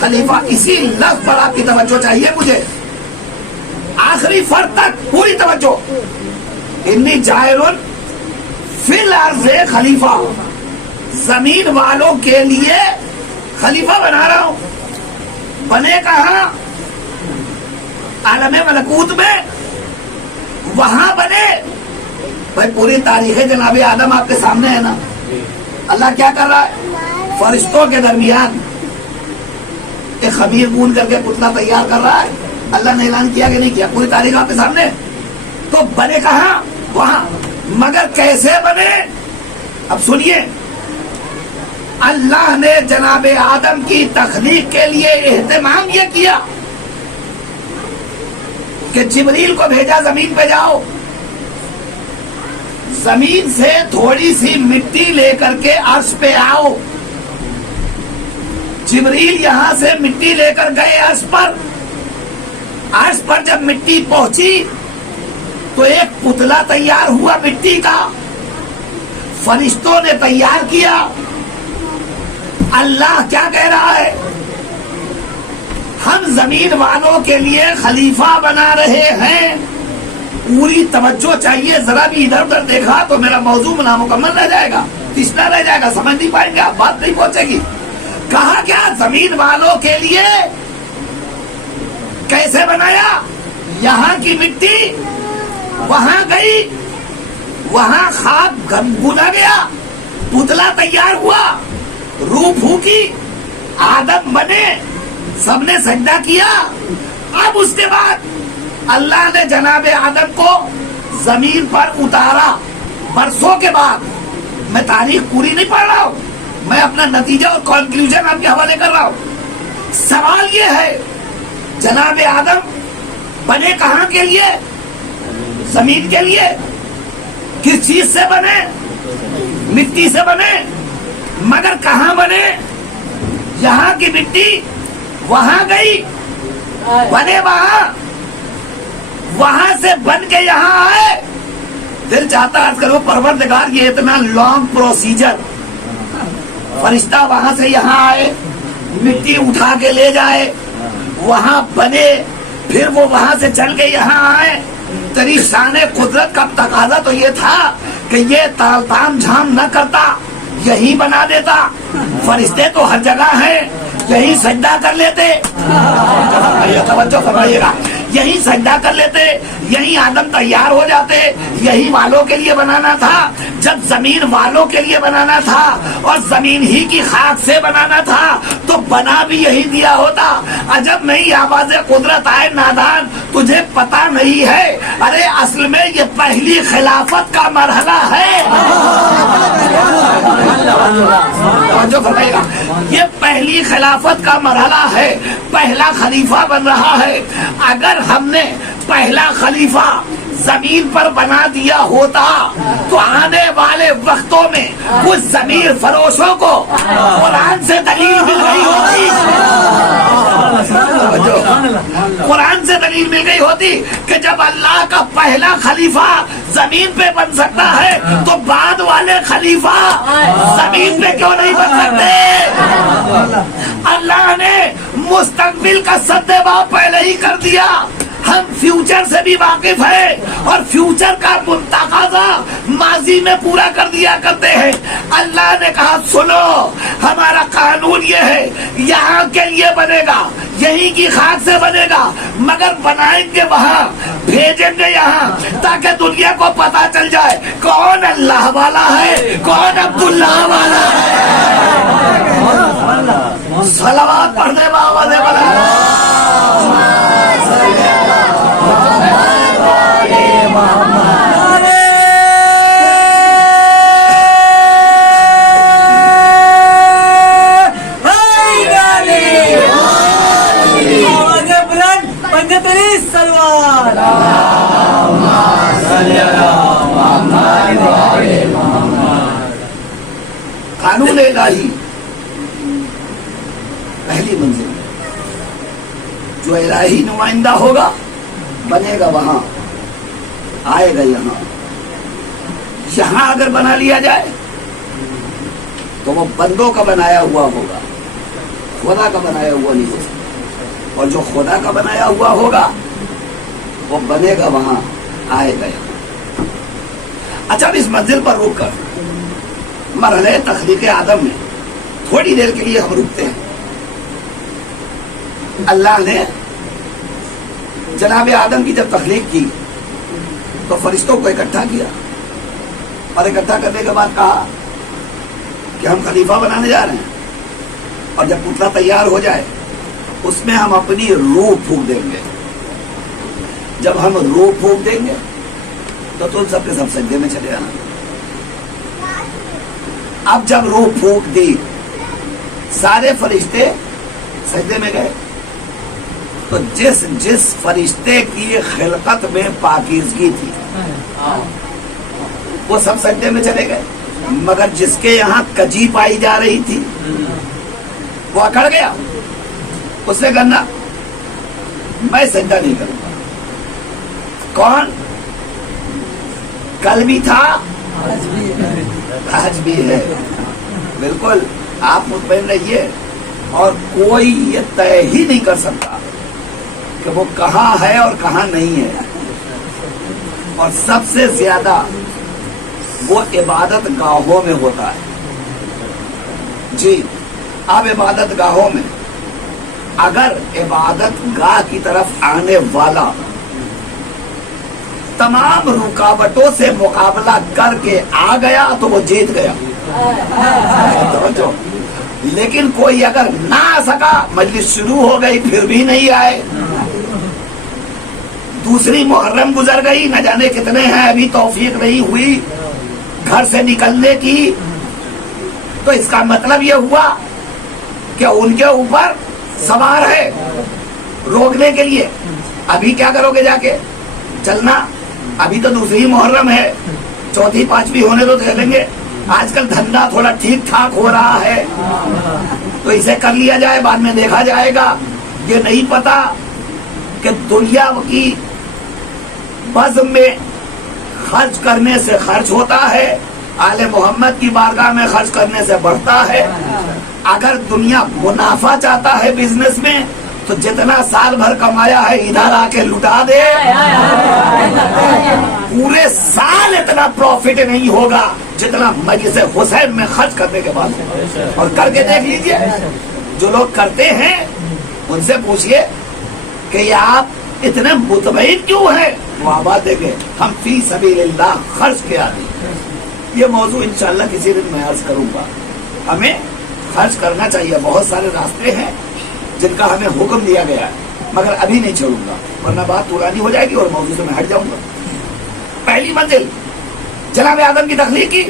خلیفہ۔ اسی لفظ پر آپ کی توجہ چاہیے مجھے، آخری فرد تک پوری توجہ۔ انی جاعل فی الارض خلیفہ، زمین والوں کے لیے خلیفہ بنا رہا ہوں۔ بنے کہاں؟ عالم ملکوت میں، وہاں بنے۔ بھائی پوری تاریخ جناب آدم آپ کے سامنے ہے نا۔ اللہ کیا کر رہا ہے؟ فرشتوں کے درمیان ایک خمیر گون کر کے پتلا تیار کر رہا ہے۔ اللہ نے اعلان کیا کہ نہیں کیا؟ پوری تاریخ آپ کے سامنے۔ تو بنے کہاں؟ وہاں۔ مگر کیسے بنے؟ اب سنیے، اللہ نے جناب آدم کی تخلیق کے لیے اہتمام یہ کیا کہ جبریل کو بھیجا زمین پہ جاؤ، زمین سے تھوڑی سی مٹی لے کر کے عرش پہ آؤ۔ جبریل یہاں سے مٹی لے کر گئے عرش پر۔ عرش پر جب مٹی پہنچی تو ایک پتلا تیار ہوا مٹی کا، فرشتوں نے تیار کیا۔ اللہ کیا کہہ رہا ہے؟ ہم زمین والوں کے لیے خلیفہ بنا رہے ہیں۔ پوری توجہ چاہیے، ذرا بھی ادھر ادھر دیکھا تو میرا موضوع نامکمل رہ جائے گا، پچھلا رہ جائے گا، سمجھ نہیں پائیں گے آپ، بات نہیں پہنچے گی۔ کہا کیا؟ زمین والوں کے لیے۔ کیسے بنایا؟ یہاں کی مٹی وہاں گئی، وہاں خاک گلا گیا، پتلا تیار ہوا، روح پھونکی، آدم بنے، سب نے سجدہ کیا۔ اب اس کے بعد اللہ نے جناب آدم کو زمین پر اتارا برسوں کے بعد۔ میں تاریخ پوری نہیں پڑھ رہا ہوں، میں اپنا نتیجہ اور کنکلوژن آپ کے حوالے کر رہا ہوں۔ سوال یہ ہے، جناب آدم بنے کہاں کے لیے؟ زمین کے لیے۔ کس چیز سے بنے؟ مٹی سے بنے۔ مگر کہاں بنے؟ یہاں کی مٹی وہاں گئی، بنے وہاں سے بن کے یہاں آئے۔ دل چاہتا ہے کرو پروردگار یہ اتنا لانگ پروسیجر، فرشتہ وہاں سے یہاں آئے، مٹی اٹھا کے لے جائے، وہاں بنے، پھر وہ وہاں سے چل کے یہاں آئے۔ تیری شان قدرت کا تقاضا تو یہ تھا کہ یہ تال تام جھام نہ کرتا، یہی بنا دیتا۔ فرشتے تو ہر جگہ ہیں، یہی سجدہ کر لیتے۔ توجہ فرمائیے گا، یہی سجدہ کر لیتے، یہی آدم تیار ہو جاتے۔ یہی والوں کے لیے بنانا تھا۔ جب زمین والوں کے لیے بنانا تھا اور زمین ہی کی خاک سے بنانا تھا تو بنا بھی یہی دیا ہوتا۔ عجب نہیں آواز قدرت آئے نادان، تجھے پتا نہیں ہے، ارے اصل میں یہ پہلی خلافت کا مرحلہ ہے۔ توجہ فرمائیے گا، یہ پہلی خلافت کا مرحلہ ہے، پہلا خلیفہ بن رہا ہے۔ اگر ہم نے پہلا خلیفہ زمین پر بنا دیا ہوتا تو آنے والے وقتوں میں کچھ ضمیر فروشوں کو قرآن سے دلیل مل گئی ہوتی، قرآن سے دلیل مل گئی ہوتی کہ جب اللہ کا پہلا خلیفہ زمین پہ بن سکتا ہے تو بعد والے خلیفہ زمین پہ کیوں نہیں بن سکتے؟ اللہ نے مستقبل کا سدے باب پہلے ہی کر دیا، ہم فیوچر سے بھی واقف ہیں اور فیوچر کا تقاضا ماضی میں پورا کر دیا کرتے ہیں۔ اللہ نے کہا سنو ہمارا قانون یہ ہے، یہاں کے لیے بنے گا، یہیں کی خاک سے بنے گا، مگر بنائیں گے وہاں، بھیجیں گے یہاں تاکہ دنیا کو پتا چل جائے کون اللہ والا ہے، کون عبداللہ والا ہے۔ صلوات پڑھ دے بابا دے بلا قانون الہی پہلی منزل، جو الہی نمائندہ ہوگا بنے گا وہاں، آئے گا یہاں۔ یہاں اگر بنا لیا جائے تو وہ بندوں کا بنایا ہوا ہوگا، خدا کا بنایا ہوا نہیں ہوگا، اور جو خدا کا بنایا ہوا ہوگا وہ بنے گا وہاں، آئے گا یہاں۔ اچھا اب اس منزل پر رک کر مرحلہ تخلیق آدم میں تھوڑی دیر کے لیے ہم رکتے ہیں۔ اللہ نے جناب آدم کی جب تخلیق کی تو فرشتوں کو اکٹھا کیا، اور اکٹھا کرنے کے بعد کہا کہ ہم خلیفہ بنانے جا رہے ہیں، اور جب پتلا تیار ہو جائے اس میں ہم اپنی روح پھونک دیں گے۔ جب ہم روح پھونک دیں گے تو تم سب کے سب سجدے میں چلے آنا۔ اب جب روح پھونک دی سارے فرشتے سجدے میں گئے، تو جس جس فرشتے کی خلقت میں پاکیزگی تھی وہ سب سجدے میں چلے گئے، مگر جس کے یہاں کجی پائی جا رہی تھی وہ اکڑ گیا، اس نے کہا میں سجدہ نہیں کروں گا۔ کون؟ کل بھی تھا آج بھی ہے، بالکل آپ مطمئن رہیے، اور کوئی یہ طے ہی نہیں کر سکتا کہ وہ کہاں ہے اور کہاں نہیں ہے۔ اور سب سے زیادہ وہ عبادت گاہوں میں ہوتا ہے۔ جی اب عبادت گاہوں میں اگر عبادت گاہ کی طرف آنے والا تمام رکاوٹوں سے مقابلہ کر کے آ گیا تو وہ جیت گیا۔ لیکن کوئی اگر نہ آ سکا، مجلس شروع ہو گئی پھر بھی نہیں آئے، دوسری محرم گزر گئی، نہ جانے کتنے ہیں ابھی توفیق نہیں ہوئی گھر سے نکلنے کی، تو اس کا مطلب یہ ہوا کہ ان کے اوپر سوار ہے روکنے کے لیے۔ ابھی کیا کرو گے جا کے؟ چلنا، ابھی تو دوسری محرم ہے، چوتھی پانچویں ہونے تو چلیں گے۔ آج کل دھندا تھوڑا ٹھیک ٹھاک ہو رہا ہے تو اسے کر لیا جائے، بعد میں دیکھا جائے گا۔ یہ نہیں پتا کہ دنیا کی بزم میں خرچ کرنے سے خرچ ہوتا ہے، آل محمد کی بارگاہ میں خرچ کرنے سے بڑھتا ہے۔ اگر دنیا منافع چاہتا ہے بزنس میں تو جتنا سال بھر کمایا ہے ادھر آ کے لٹا دے، پورے سال اتنا پروفٹ نہیں ہوگا جتنا مجلس حسین میں خرچ کرنے کے بعد ہوگا۔ اور کر کے دیکھ لیجئے، جو لوگ کرتے ہیں ان سے پوچھئے کہ یہ آپ اتنے مطمئن کیوں ہیں؟ وہ آواز دیں گے ہم فی سبیل اللہ خرچ کے آدمی۔ یہ موضوع انشاءاللہ کسی دن میں عرض کروں گا۔ ہمیں خرچ کرنا چاہیے، بہت سارے راستے ہیں جن کا ہمیں حکم دیا گیا ہے، مگر ابھی نہیں چھوڑوں گا ورنہ بات پرانی ہو جائے گی اور موضوع سے میں ہٹ جاؤں گا۔ پہلی منزل جناب آدم کی تخلیق کی،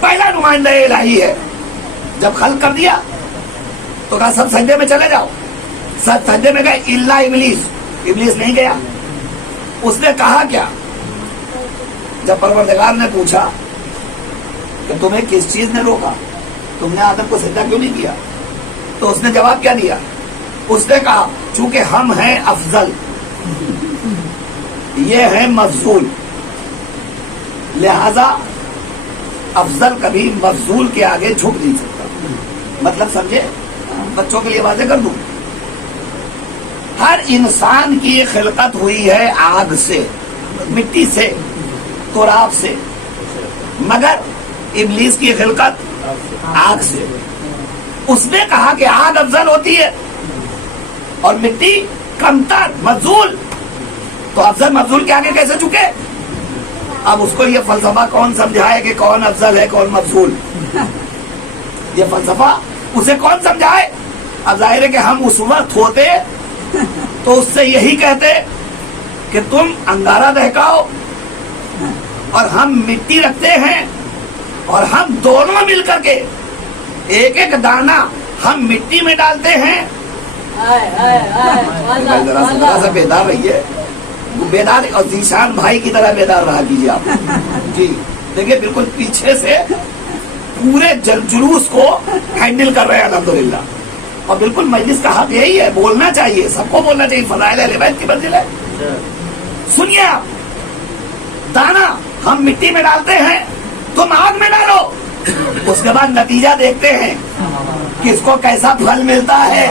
پہلا نمائندہ الہی ہے۔ جب خلق کر دیا تو کہا سب سجدے میں چلے جاؤ، سب سجدے میں گئے الا ابلیس۔ ابلیس نہیں گیا، اس نے کہا کیا؟ جب پروردگار نے پوچھا کہ تمہیں کس چیز نے روکا، تم نے آدم کو سجدہ کیوں نہیں کیا، تو اس نے جواب کیا دیا؟ اس نے کہا چونکہ ہم ہیں افضل، یہ ہے مفضول، لہذا افضل کبھی مفضول کے آگے جھک نہیں سکتا۔ مطلب سمجھے؟ بچوں کے لیے واضح کر دوں، ہر انسان کی خلقت ہوئی ہے آگ سے، مٹی سے، تراب سے، مگر ابلیس کی خلقت آگ سے۔ اس نے کہا کہ آگ افضل ہوتی ہے اور مٹی کمتر، مفضول، تو افضل مفضول کے آگے کیسے جھکے؟ اب اس کو یہ فلسفہ کون سمجھائے کہ کون افضل ہے کون مفضول؟ یہ فلسفہ اسے کون سمجھائے؟ اب ظاہر ہے کہ ہم اس وقت ہوتے تو اس سے یہی کہتے کہ تم انگارہ دہکاؤ اور ہم مٹی رکھتے ہیں اور ہم دونوں مل کر کے ایک ایک دانہ ہم مٹی میں ڈالتے ہیں۔ ذرا سا بیدار رہیے، بیدار اور ذیشان بھائی کی طرح بیدار رہا کیجیے آپ جی۔ دیکھیے بالکل پیچھے سے پورے جلوس کو ہینڈل کر رہے ہیں الحمدللہ، اور بالکل مجلس کا حق یہی ہے، بولنا چاہیے، سب کو بولنا چاہیے، فضائل اہل بیت کی منزل ہے۔ سنیے آپ، دانا ہم مٹی میں ڈالتے ہیں، تم آگ میں ڈالو، اس کے بعد نتیجہ دیکھتے ہیں کہ اس کو کیسا پھل ملتا ہے۔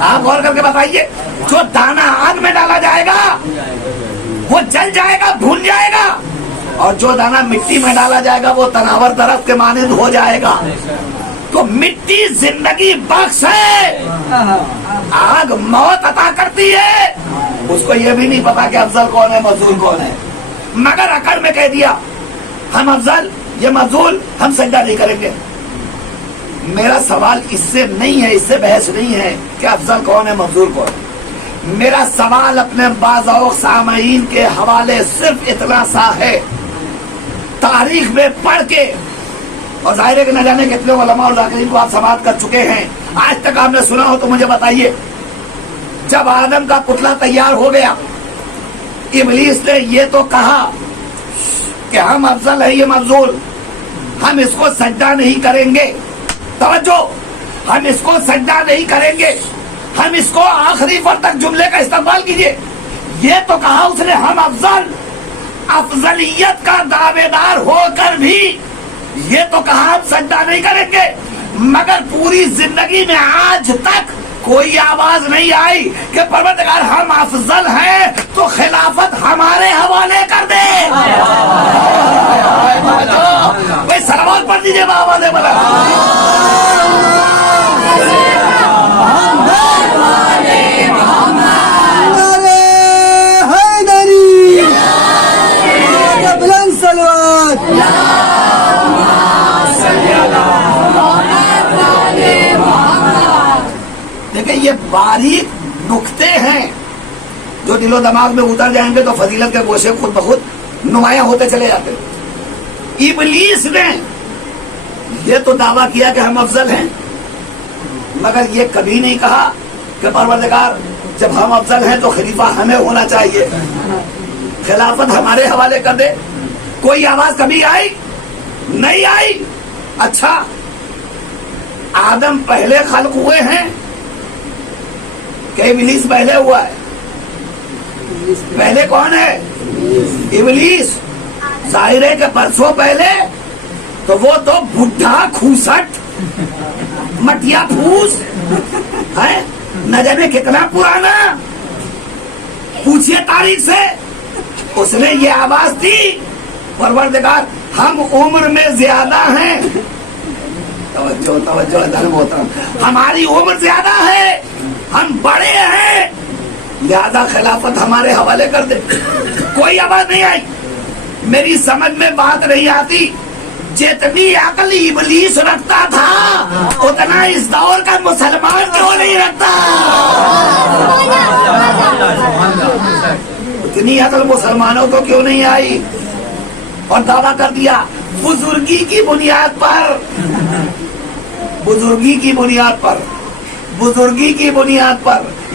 آپ غور کر کے بتائیے، جو دانا آگ میں ڈالا جائے گا وہ جل جائے گا، بھون جائے گا، اور جو دانا مٹی میں ڈالا جائے گا وہ تناور درخت کے مانند ہو جائے گا۔ تو مٹی زندگی بخش ہے، آگ موت عطا کرتی ہے۔ اس کو یہ بھی نہیں پتا کہ افضل کون ہے مفضول کون ہے، مگر عقل میں کہہ دیا ہم افضل، یہ مفضول، ہم سجدہ نہیں کریں گے۔ میرا سوال اس سے نہیں ہے، اس سے بحث نہیں ہے کہ افضل کون ہے مفضول کون ہے۔ میرا سوال اپنے باذوق سامعین کے حوالے صرف اتنا سا ہے، تاریخ میں پڑھ کے، اور ظاہر ہے کہ نہ جانے کتنے علماء اور ذاکرین کو آپ سماعت کر چکے ہیں، آج تک آپ نے سنا ہو تو مجھے بتائیے، جب آدم کا پتلا تیار ہو گیا، ابلیس نے یہ تو کہا کہ ہم افضل ہیں، یہ مفضول، ہم اس کو سجدہ نہیں کریں گے۔ توجہ، ہم اس کو سجدہ نہیں کریں گے، ہم اس کو آخری پر تک جملے کا استعمال کیجئے، یہ تو کہا اس نے ہم افضل، افضلیت کا دعوے دار ہو کر بھی یہ تو کہا ہم سجدہ نہیں کریں گے، مگر پوری زندگی میں آج تک کوئی آواز نہیں آئی کہ پروردگار ہم افضل ہیں تو خلافت ہمارے حوالے کر دے۔ کوئی سلوات پڑھ دیجیے بآواز بلند۔ دیکھیں یہ باریک نکتے ہیں جو دل و دماغ میں اتر جائیں گے تو فضیلت کے گوشے خود بخود نمایاں ہوتے چلے جاتے ہیں۔ ابلیس نے یہ تو دعویٰ کیا کہ ہم افضل ہیں، مگر یہ کبھی نہیں کہا کہ پروردگار جب ہم افضل ہیں تو خلیفہ ہمیں ہونا چاہیے، خلافت ہمارے حوالے کر دے۔ کوئی آواز کبھی آئی؟ نہیں آئی۔ اچھا، آدم پہلے خلق ہوئے ہیں کہ ابلیس پہلے ہوا ہے؟ پہلے کون ہے؟ ابلیس۔ ظاہر ہے کہ برسوں پہلے تو وہ تو بڈھا کھوسٹ مٹیا پھوس ہے، نہ جانے کتنا پرانا، پوچھئے تاریخ سے، اس نے یہ آواز دی پروردگار ہم عمر میں زیادہ ہیں، توجہ توجہ محترم، ہماری عمر زیادہ ہے، ہم بڑے ہیں، لہذا خلافت ہمارے حوالے کر دے۔ کوئی آواز نہیں آئی۔ میری سمجھ میں بات نہیں آتی، جتنی عقل ابلیس رکھتا تھا اتنا اس دور کا مسلمان کیوں نہیں رکھتا؟ اتنی عقل مسلمانوں کو کیوں نہیں آئی؟ اور دعویٰ کر دیا بزرگی کی بنیاد پر، بزرگی کی بنیاد پر، بزرگی کی بنیاد پر۔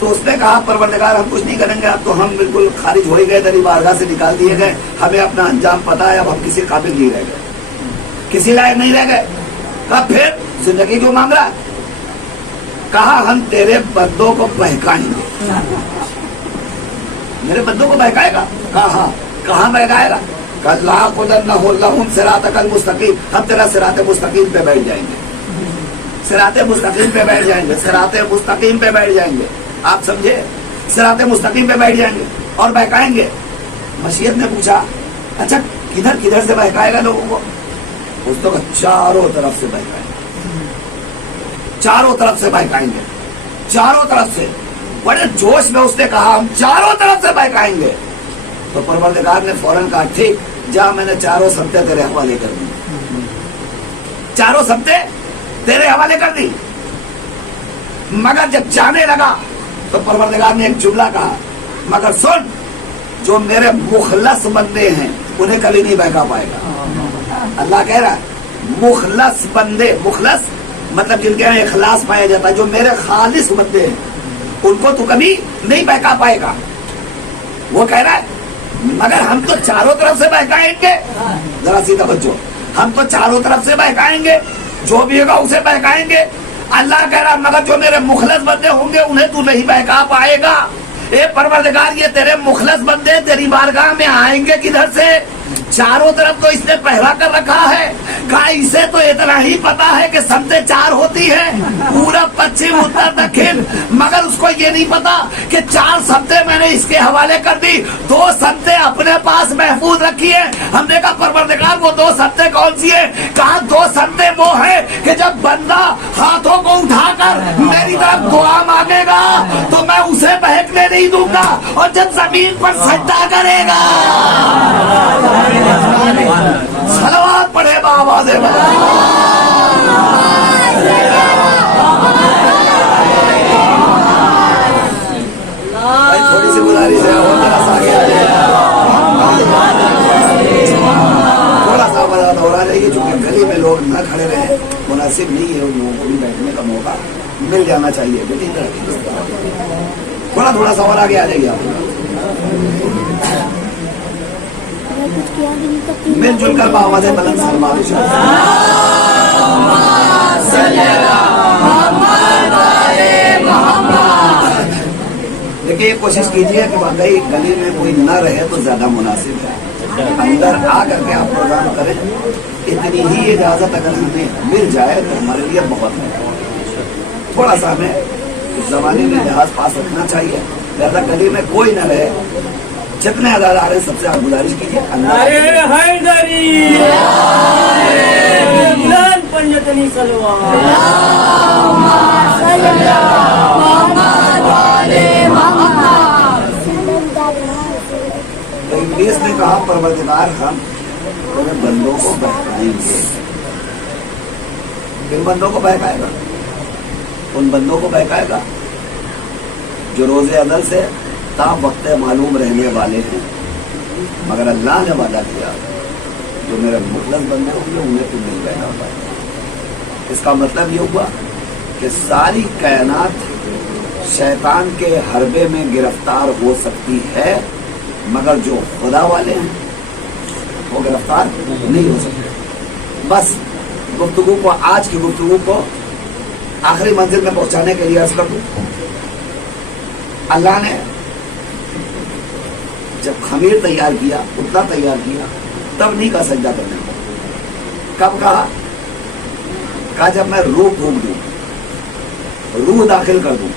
تو اس نے کہا پروردگار ہم کچھ نہیں کریں گے، اب تو ہم بالکل خارج ہو ہی گئے، تیری بارگاہ سے نکال دیے گئے، ہمیں اپنا انجام پتا ہے، اب ہم کسی قابل نہیں رہ گئے، کسی لائق نہیں رہ گئے۔ کہا پھر زندگی کیوں مانگ رہا؟ کہا ہم تیرے بندوں کو بہکائیں گے۔ میرے بندوں کو بہکائے گا؟ کہا ہاں۔ کہاں بہکائے گا؟ کہا لَأَقْعُدَنَّ لَهُمْ صِرَاطَكَ الْمُسْتَقِيمَ، ہم تیرا صراط مستقیم پہ بیٹھ جائیں گے، صراط مستقیم پہ بیٹھ جائیں گے، صراط مستقیم پہ بیٹھ جائیں گے۔ آپ سمجھے؟ صراط مستقیم پہ بیٹھ جائیں گے اور بہکائیں گے۔ مشیت نے پوچھا اچھا کدھر کدھر سے بہکائے گا لوگوں کو؟ اس کو چاروں طرف سے بہکائیں گے، چاروں طرف سے بہکائیں گے، چاروں طرف سے۔ بڑے جوش میں اس نے کہا ہم چاروں طرف سے بہکائیں گے۔ تو پروردگار نے فوراً کہا ٹھیک جا، میں نے چاروں سبتیں تیرے حوالے کر دی، چاروں سبتیں تیرے حوالے کر دی۔ مگر جب جانے لگا تو پروردگار نے ایک جملہ کہا مگر سن، جو میرے مخلص بندے ہیں انہیں کبھی نہیں بہکا پائے گا۔ اللہ کہہ رہا ہے مخلص بندے، مخلص مطلب جن کے یہاں اخلاص پایا جاتا ہے، جو میرے خالص بندے ہیں ان کو تو کبھی نہیں بہکا پائے گا۔ وہ کہہ رہا ہے مگر ہم تو چاروں طرف سے بہکائیں گے، ذرا سی توجہ، ہم تو چاروں طرف سے بہکائیں گے، جو بھی ہوگا اسے بہکائیں گے۔ اللہ کہہ رہا مگر جو میرے مخلص بندے ہوں گے انہیں تو نہیں بہکا پائے گا۔ اے پروردگار یہ تیرے مخلص بندے تیری بارگاہ میں آئیں گے کدھر سے؟ چاروں طرف تو اس نے پہرا کر رکھا ہے۔ کہا اسے تو اتنا ہی پتا ہے کہ سمتیں چار ہوتی ہیں، پورب پچھم اتر دکھن، مگر اس کو یہ نہیں پتا کہ چار سمتیں میں نے اس کے حوالے کر دی، دو سمتیں اپنے پاس محفوظ رکھی ہیں۔ ہم نے کہا پروردگار وہ دو سمتیں کون سی ہیں؟ کہا دو سمتیں وہ ہیں کہ جب بندہ ہاتھوں کو اٹھا کر میری طرف دعا مانگے گا تو میں اسے بہکنے نہیں دوں گا، اور جب زمین پر سجدہ کرے گا صلوات پڑھے بآواز بلند۔ تھوڑی سی گزارش ہے اور ذرا سا آگے آ جائے، تھوڑا سا برات ہو رہا ہے چونکہ گلی میں لوگ نہ کھڑے رہے، مناسب نہیں ہے، ان لوگوں کو بھی بیٹھنے کا موقع مل جانا چاہیے۔ تھوڑا تھوڑا سا اور آگے آ جائیے آپ، مل جل کر بآواز بلند سلمان دیکھیے کوشش کیجیے کہ واقعی گلی میں کوئی نہ رہے تو زیادہ مناسب ہے، اندر آ کر کے آپ پروگرام کریں، اتنی ہی اجازت اگر ہمیں مل جائے تو ہمارے لیے بہت ہے۔ تھوڑا سا ہمیں اس زمانے میں لحاظ پاس رکھنا چاہیے، زیادہ گلی میں کوئی نہ رہے، جتنے آزاد آ رہے ہیں سب سے آپ گزارش کیجیے تو انگلیس نے کہا پروردگار ہم اپنے بندوں کو بہکائیں گے۔ کن بندوں کو بہکائے گا؟ ان بندوں کو بہکائے گا جو روز ازل سے تا وقت معلوم رہنے والے ہیں، مگر اللہ نے وعدہ کیا جو میرے مخلص بندے ہوں گے انہیں تو نہیں بہکا پائے گا۔ اس کا مطلب یہ ہوا کہ ساری کائنات شیطان کے حربے میں گرفتار ہو سکتی ہے، مگر جو خدا والے ہیں وہ گرفتار نہیں ہو سکتے۔ بس گفتگو کو، آج کی گفتگو کو آخری منزل میں پہنچانے کے لیے عرض کر دوں، اللہ نے جب خمیر تیار کیا، اتنا تیار کیا، تب نہیں کہا سجدہ کرنے کو۔ کب کہا؟ کہا جب میں روح پھونک دوں، روح داخل کر دوں۔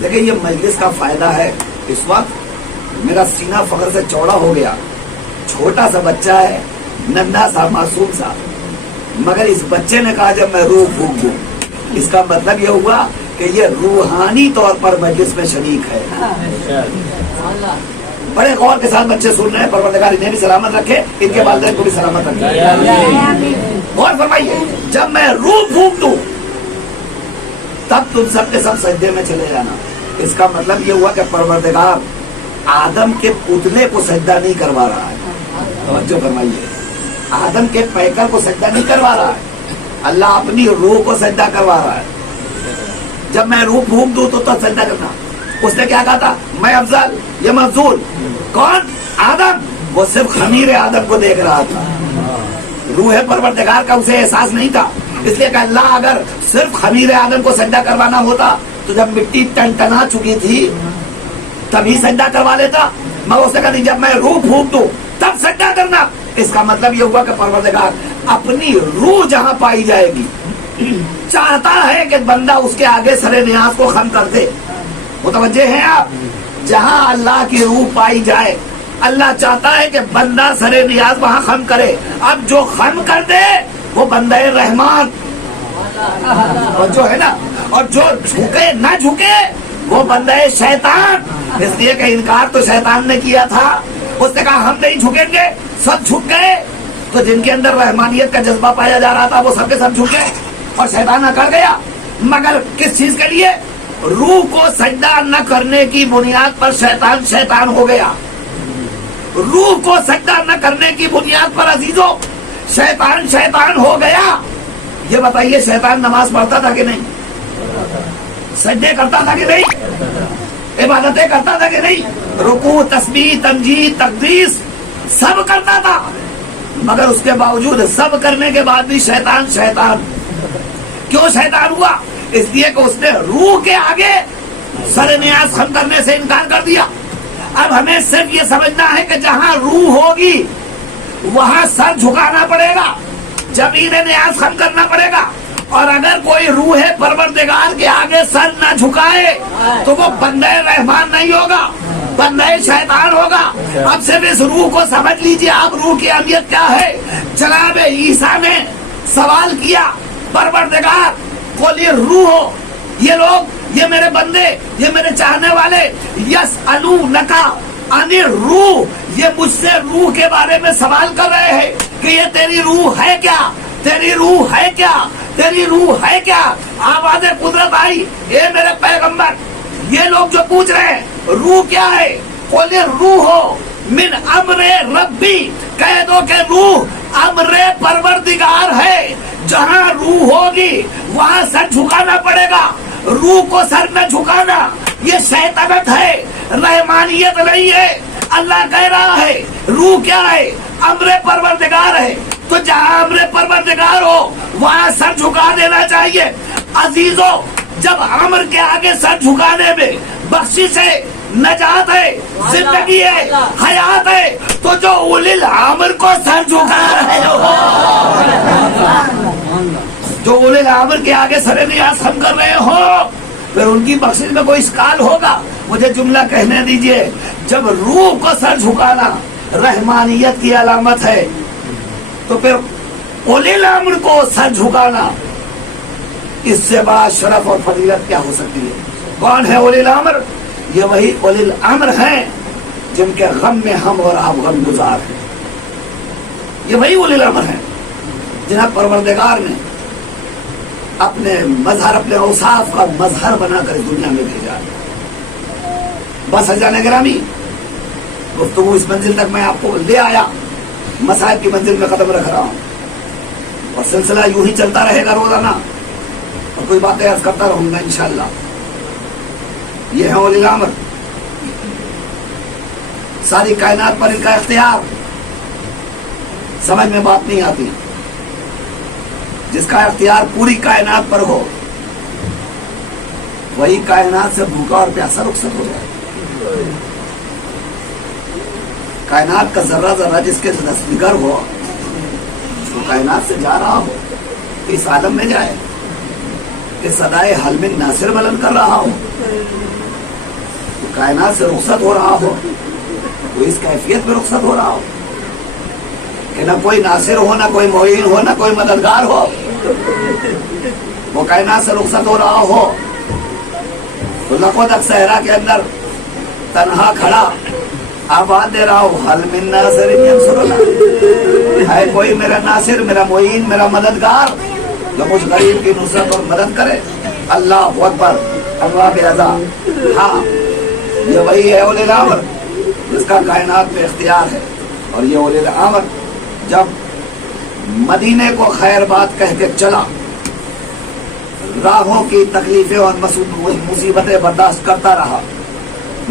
لیکن یہ مجلس کا فائدہ ہے، اس وقت میرا سینہ فخر سے چوڑا ہو گیا، چھوٹا سا بچہ ہے، ننھا سا معصوم سا، مگر اس بچے نے کہا جب میں روح پھونک دوں، اس کا مطلب یہ ہوا کہ یہ روحانی طور پر مجلس میں شریک ہے۔ بڑے غور کے ساتھ بچے سن رہے ہیں، پروردگار انہیں بھی سلامت رکھے، ان کے والدین کو بھی سلامت رکھے۔ غور فرمائیے، جب میں روح پھونک دوں تب تم سب کے سب سجدے میں چلے جانا۔ اس کا مطلب یہ ہوا کہ پروردگار آدم کے پتلے کو سجدہ نہیں کروا رہا ہے، توجہ فرمائیے، آدم کے پیکر کو سجدہ نہیں کروا رہا ہے، اللہ اپنی روح کو سجدہ کروا رہا ہے۔ جب میں روح پھونک دوں تو سجدہ کرنا، اس نے کیا کہا تھا؟ میں افضل، یہ مفضول. کون؟ آدم. وہ صرف خمیر آدم کو دیکھ رہا تھا، روح پروردگار کا اسے احساس نہیں تھا. اس لیے کہ اللہ اگر صرف خمیر آدم کو سجدہ کروانا ہوتا تو جب مٹی ٹنٹنا چکی تھی تبھی سجدہ کروا لیتا. مگر اس نے کہا نہیں، جب میں روح پھونک دوں تب سجدہ کرنا. اس کا مطلب یہ ہوا کہ پروردگار اپنی روح جہاں پائی جائے گی چاہتا ہے کہ بندہ اس کے آگے سر نیاز کو خم کر دے. متوجہ ہیں آپ؟ جہاں اللہ کی روح پائی جائے اللہ چاہتا ہے کہ بندہ سر نیاز وہاں خم کرے. اب جو خم کر دے وہ بندہ رحمان، اور جو ہے نا، اور جو جھکے نہ جھکے وہ بندہ شیطان. اس لیے کہ انکار تو شیطان نے کیا تھا. اس نے کہا ہم نہیں جھکیں گے، سب جھک گئے. تو جن کے اندر رحمانیت کا جذبہ پایا جا رہا تھا وہ سب کے سب جھک گئے اور شیطان نہ کر گیا. مگر کس چیز کے لیے؟ روح کو سجدہ نہ کرنے کی بنیاد پر شیطان شیطان ہو گیا. روح کو سجدہ نہ کرنے کی بنیاد پر عزیزوں شیطان شیطان ہو گیا. یہ بتائیے شیطان نماز پڑھتا تھا کہ نہیں؟ سجدے کرتا تھا کہ نہیں؟ عبادتیں کرتا تھا کہ نہیں؟ رکوع، تسبیح، تمجید، تقدیس سب کرتا تھا. مگر اس کے باوجود سب کرنے کے بعد بھی شیطان شیطان. کیوں شیطان ہوا؟ اس لیے کہ اس نے روح کے آگے سر نیاز خم کرنے سے انکار کر دیا. اب ہمیں صرف یہ سمجھنا ہے کہ جہاں روح ہوگی وہاں سر جھکانا پڑے گا، جبین نیاز خم کرنا پڑے گا. اور اگر کوئی روح پروردگار کے آگے سر نہ جھکائے تو وہ بندہ رحمان نہیں ہوگا، بندہ شیطان ہوگا. اب صرف اس روح کو سمجھ لیجئے آپ روح کی اہمیت کیا ہے. جناب عیسیٰ نے سوال کیا پروردگار قل روح، یہ لوگ، یہ میرے بندے، یہ میرے چاہنے والے، یسألونک عن الروح، یہ مجھ سے روح کے بارے میں سوال کر رہے ہیں کہ یہ تیری روح ہے کیا، تیری روح ہے کیا، تیری روح ہے کیا. آواز قدرت آئی، اے میرے پیغمبر یہ لوگ جو پوچھ رہے ہیں روح کیا ہے، قل الروح من امر ربی، کہہ دو کہ روح امر پروردگار ہے. جہاں روح ہوگی وہاں سر جھکانا پڑے گا. روح کو سر نہ جھکانا یہ شیطنت ہے، رحمانیت نہیں ہے. اللہ کہہ رہا ہے روح کیا ہے، امر پروردگار ہے. تو جہاں امر پروردگار ہو وہاں سر جھکا دینا چاہیے. عزیزوں جب امر کے آگے سر جھکانے میں بخشش ہے، نجات ہے، زندگی ہے، حیات ہے، تو جو اولی الامر کو سر جھکا رہے ہو، جو اولی الامر کے آگے سر نیاز خم کر رہے ہو، پھر ان کی بخشش میں کوئی اشکال ہوگا. مجھے جملہ کہنے دیجئے. جب روح کو سر جھکانا رحمانیت کی علامت ہے تو پھر اولی الامر کو سر جھکانا اس سے بڑا شرف اور فضیلت کیا ہو سکتی ہے. کون ہے اولی الامر؟ یہ وہی اولی الامر ہیں جن کے غم میں ہم اور آپ غم گزار ہیں. یہ وہی اولی الامر ہیں جنہیں پروردگار نے اپنے مظہر، اپنے اوصاف کا مظہر بنا کر اس دنیا میں بھیجا. بس جانے گرامی، گفتگو اس منزل تک میں آپ کو لے آیا، مسائل کی منزل میں قدم رکھ رہا ہوں اور سلسلہ یوں ہی چلتا رہے گا روزانہ اور کوئی باتیں عرض کرتا رہوں گا انشاءاللہ. یہ ہے اولی الامر. ساری کائنات پر ان کا اختیار. سمجھ میں بات نہیں آتی. جس کا اختیار پوری کائنات پر ہو وہی کائنات سے بھوکا اور پیاسا رخصت ہو جائے. کائنات کا ذرہ ذرہ جس کے دستگر ہو وہ کائنات سے جا رہا ہو، اس عالم میں جائے کہ صدائے حل من ناصر بلند کر رہا ہو، کائنات سے رخصت ہو رہا ہو، وہ اس کیفیت میں رخصت ہو رہا ہو کہ نہ کوئی ناصر ہو، نہ کوئی معین ہو، نہ کوئی مددگار ہو. وہ کائنات سے رخصت ہو رہا ہو تو لکھوں تک صحرا کے اندر تنہا کھڑا آواز دے رہا ہو، حل من ناصر ینصرنا، ہے کوئی میرا ناصر، میرا معین، میرا مددگار جو مجھ غریب کی نصرت اور مدد کرے. اللہ اکبر، اللہ بعزا. ہاں یہ وہی ہے اولی الامر جس کا کائنات میں اختیار ہے. اور یہ اولی الامر جب مدینے کو خیر بات کہہ کے چلا، راہوں کی تکلیفیں اور مصیبتیں برداشت کرتا رہا،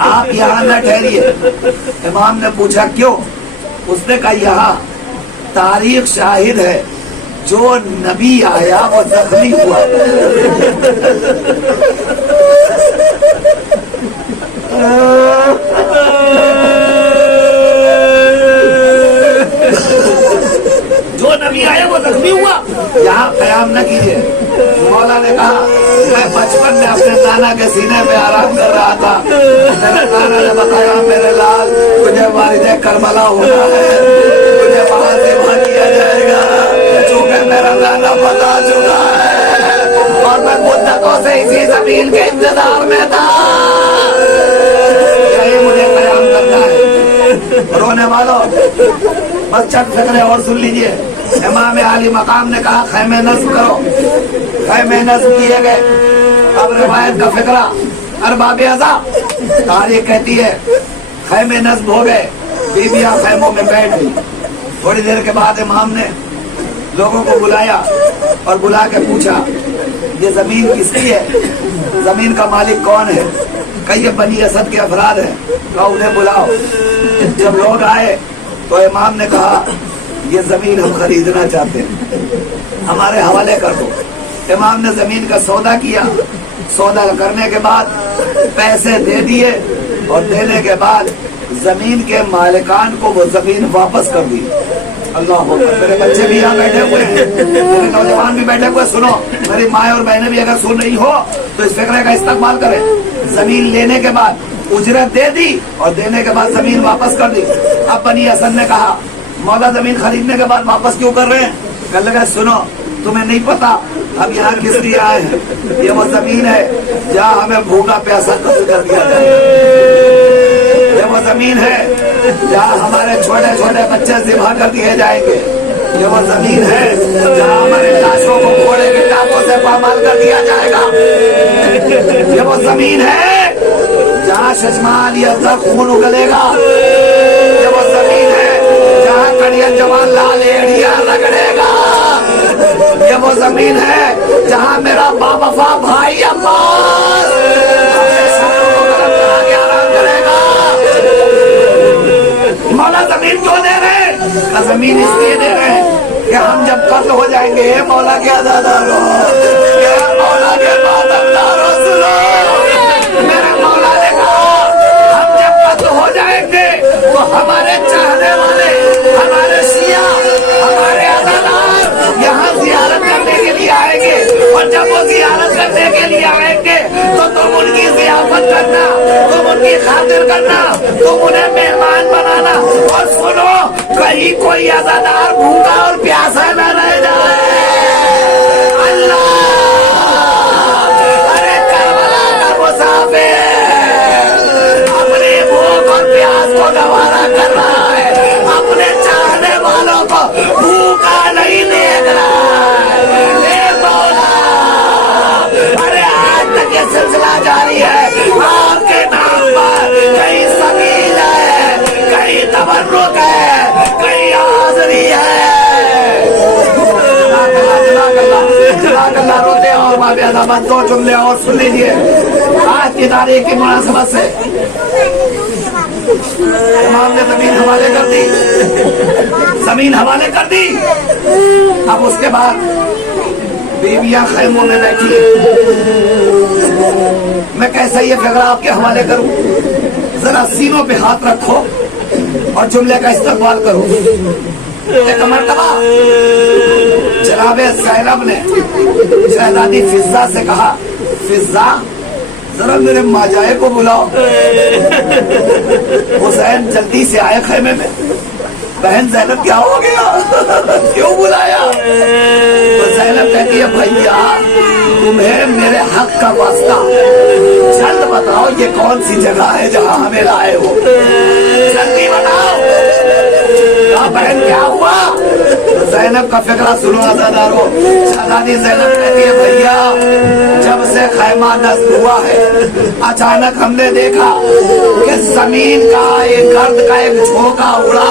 آپ یہاں نہ ٹھہریے. امام نے پوچھا کیوں؟ اس نے کہا یہاں تاریخ شاہد ہے جو نبی آیا وہ زخمی ہوا. جو نبی آیا وہ زخمی ہوا. یہاں قیام نہ کیجیے. مولا نے کہا میں بچپن میں اپنے نانا کے سینے پہ آرام کر رہا تھا. میرے نانا نے بتایا میرے لال تجھے والد کربلا ہونا ہے, تجھے وہاں سے وہاں کیا جائے گا. چونکہ میرا نانا بتا چکا ہے اور میں مدتوں سے اسی زمین کے انتظار میں تھا. یہی مجھے قیام کرنا ہے. رونے والوں بس چند فکرے اور سن لیجئے. امام عالی مقام نے کہا خیمے نصب کرو. خیمے نصب کیے گئے. اب روایت کا فکرہ ارباب ازا تاریخ کہتی ہے خیمے نصب ہو گئے. بیویاں خیموں میں بیٹھ گئی. تھوڑی دیر کے بعد امام نے لوگوں کو بلایا اور بلا کے پوچھا یہ زمین کس کی ہے؟ زمین کا مالک کون ہے؟ کئی بنی اسد کے افراد ہیں. کہا انہیں بلاؤ. جب لوگ آئے تو امام نے کہا یہ زمین ہم خریدنا چاہتے ہیں, ہمارے حوالے کر دو. امام نے زمین کا سودا کیا. سودا کرنے کے بعد پیسے دے دیے اور دینے کے بعد زمین کے مالکان کو وہ زمین واپس کر دی. اللہ اکبر. میرے بچے بھی یہاں بیٹھے ہوئے ہیں, میرے نوجوان بھی بیٹھے ہوئے. سنو, میری ماں اور بہنیں بھی اگر سن رہی ہو تو اس فکرے کا استقبال کریں. زمین لینے کے بعد اجرت دے دی اور دینے کے بعد زمین واپس کر دی. اب بنی اسد نے کہا مولا زمین خریدنے کے بعد واپس کیوں کر رہے ہیں؟ کہنے لگا سنو تمہیں نہیں پتا ہم یہاں کس لیے آئے ہیں. یہ وہ زمین ہے جہاں ہمیں بھوکا پیاسا قتل کر دیا جائے. یہ وہ زمین ہے جہاں ہمارے چھوٹے چھوٹے بچے ذبح کر دیے جائیں گے. یہ وہ زمین ہے جہاں ہمارے لاشوں کو گھوڑے کے ٹانکوں سے پامال کر دیا جائے گا. یہ وہ زمین ہے جہاں ششمال یا زر خون اگلے گا. یہ وہ زمین ہے جہاں کڑیاں جوان لال ایڑیاں رگڑے گا. یہ وہ زمین ہے جہاں میرا باوفا بھائی عباس اپنے ساروں کو گرم کرا کے آرام کرے گا. مولا زمین کیوں دے رہے ہیں؟ زمین اس لیے دے رہے ہیں کہ ہم جب قتل ہو جائیں گے مولا کے عزاداروں, مولا کے ماتمداروں سنو. میرے مولا نے کہا ہم جب قتل ہو جائیں گے تو ہمارے چاہنے والے, ہمارے شیعہ, ہمارے عزادار یہاں زیارت کرنے کے لیے آئیں گے. اور جب وہ زیارت کرنے کے لیے آئیں گے تو تم ان کی ضیافت کرنا, تم ان کی خاطر کرنا, تم انہیں مہمان بنانا. اور سنو کہیں کوئی عزادار بھوکا اور پیاسا نہ رہ جائے. اللہ ارے کربلا کا مسافر اپنی بھوک اور پیاس کو گوارا کر رہا ہے, اپنے چاہنے والوں کو بھوکا نہیں دیکھ رہا ہے. اے مولا ارے آج تک یہ سلسلہ جاری ہے. آپ کے نام پر کہیں سبیل ہے, کہیں تبرک ہے, کہیں حاضری ہے. روتے اور بابیاداباد دو جملے اور سن لیجیے. آج کی تاریخ کی مناسبت سے امام نے زمین حوالے کر دی. زمین حوالے کر دی. اب اس کے بعد بیویاں خیموں میں بیٹھی. میں کیسے یہ فکرہ آپ کے حوالے کروں؟ ذرا سینوں پہ ہاتھ رکھو اور جملے کا استقبال کرو. ایک مرتبہ جناب زینب نے شہزادی فضہ سے کہا فضہ ذرا میرے ماجائے کو بلاؤ. حسین جلدی سے آئے خیمے میں. بہن زینب کیا ہو گیا, کیوں بلایا؟ تو زینب کہتی ہے بھیا تمہیں میرے حق کا واسطہ جلد بتاؤ یہ کون سی جگہ ہے جہاں ہمیں لائے ہو, جلدی بتاؤ. بہن کیا ہوا؟ زینب کا فکرہ سنو عزادارو. شہزادی زینب کہتی ہے بھیا جب سے خیمہ نصب ہوا ہے اچانک ہم نے دیکھا کہ زمین کا ایک گرد کا ایک جھونکا اڑا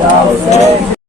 Wow.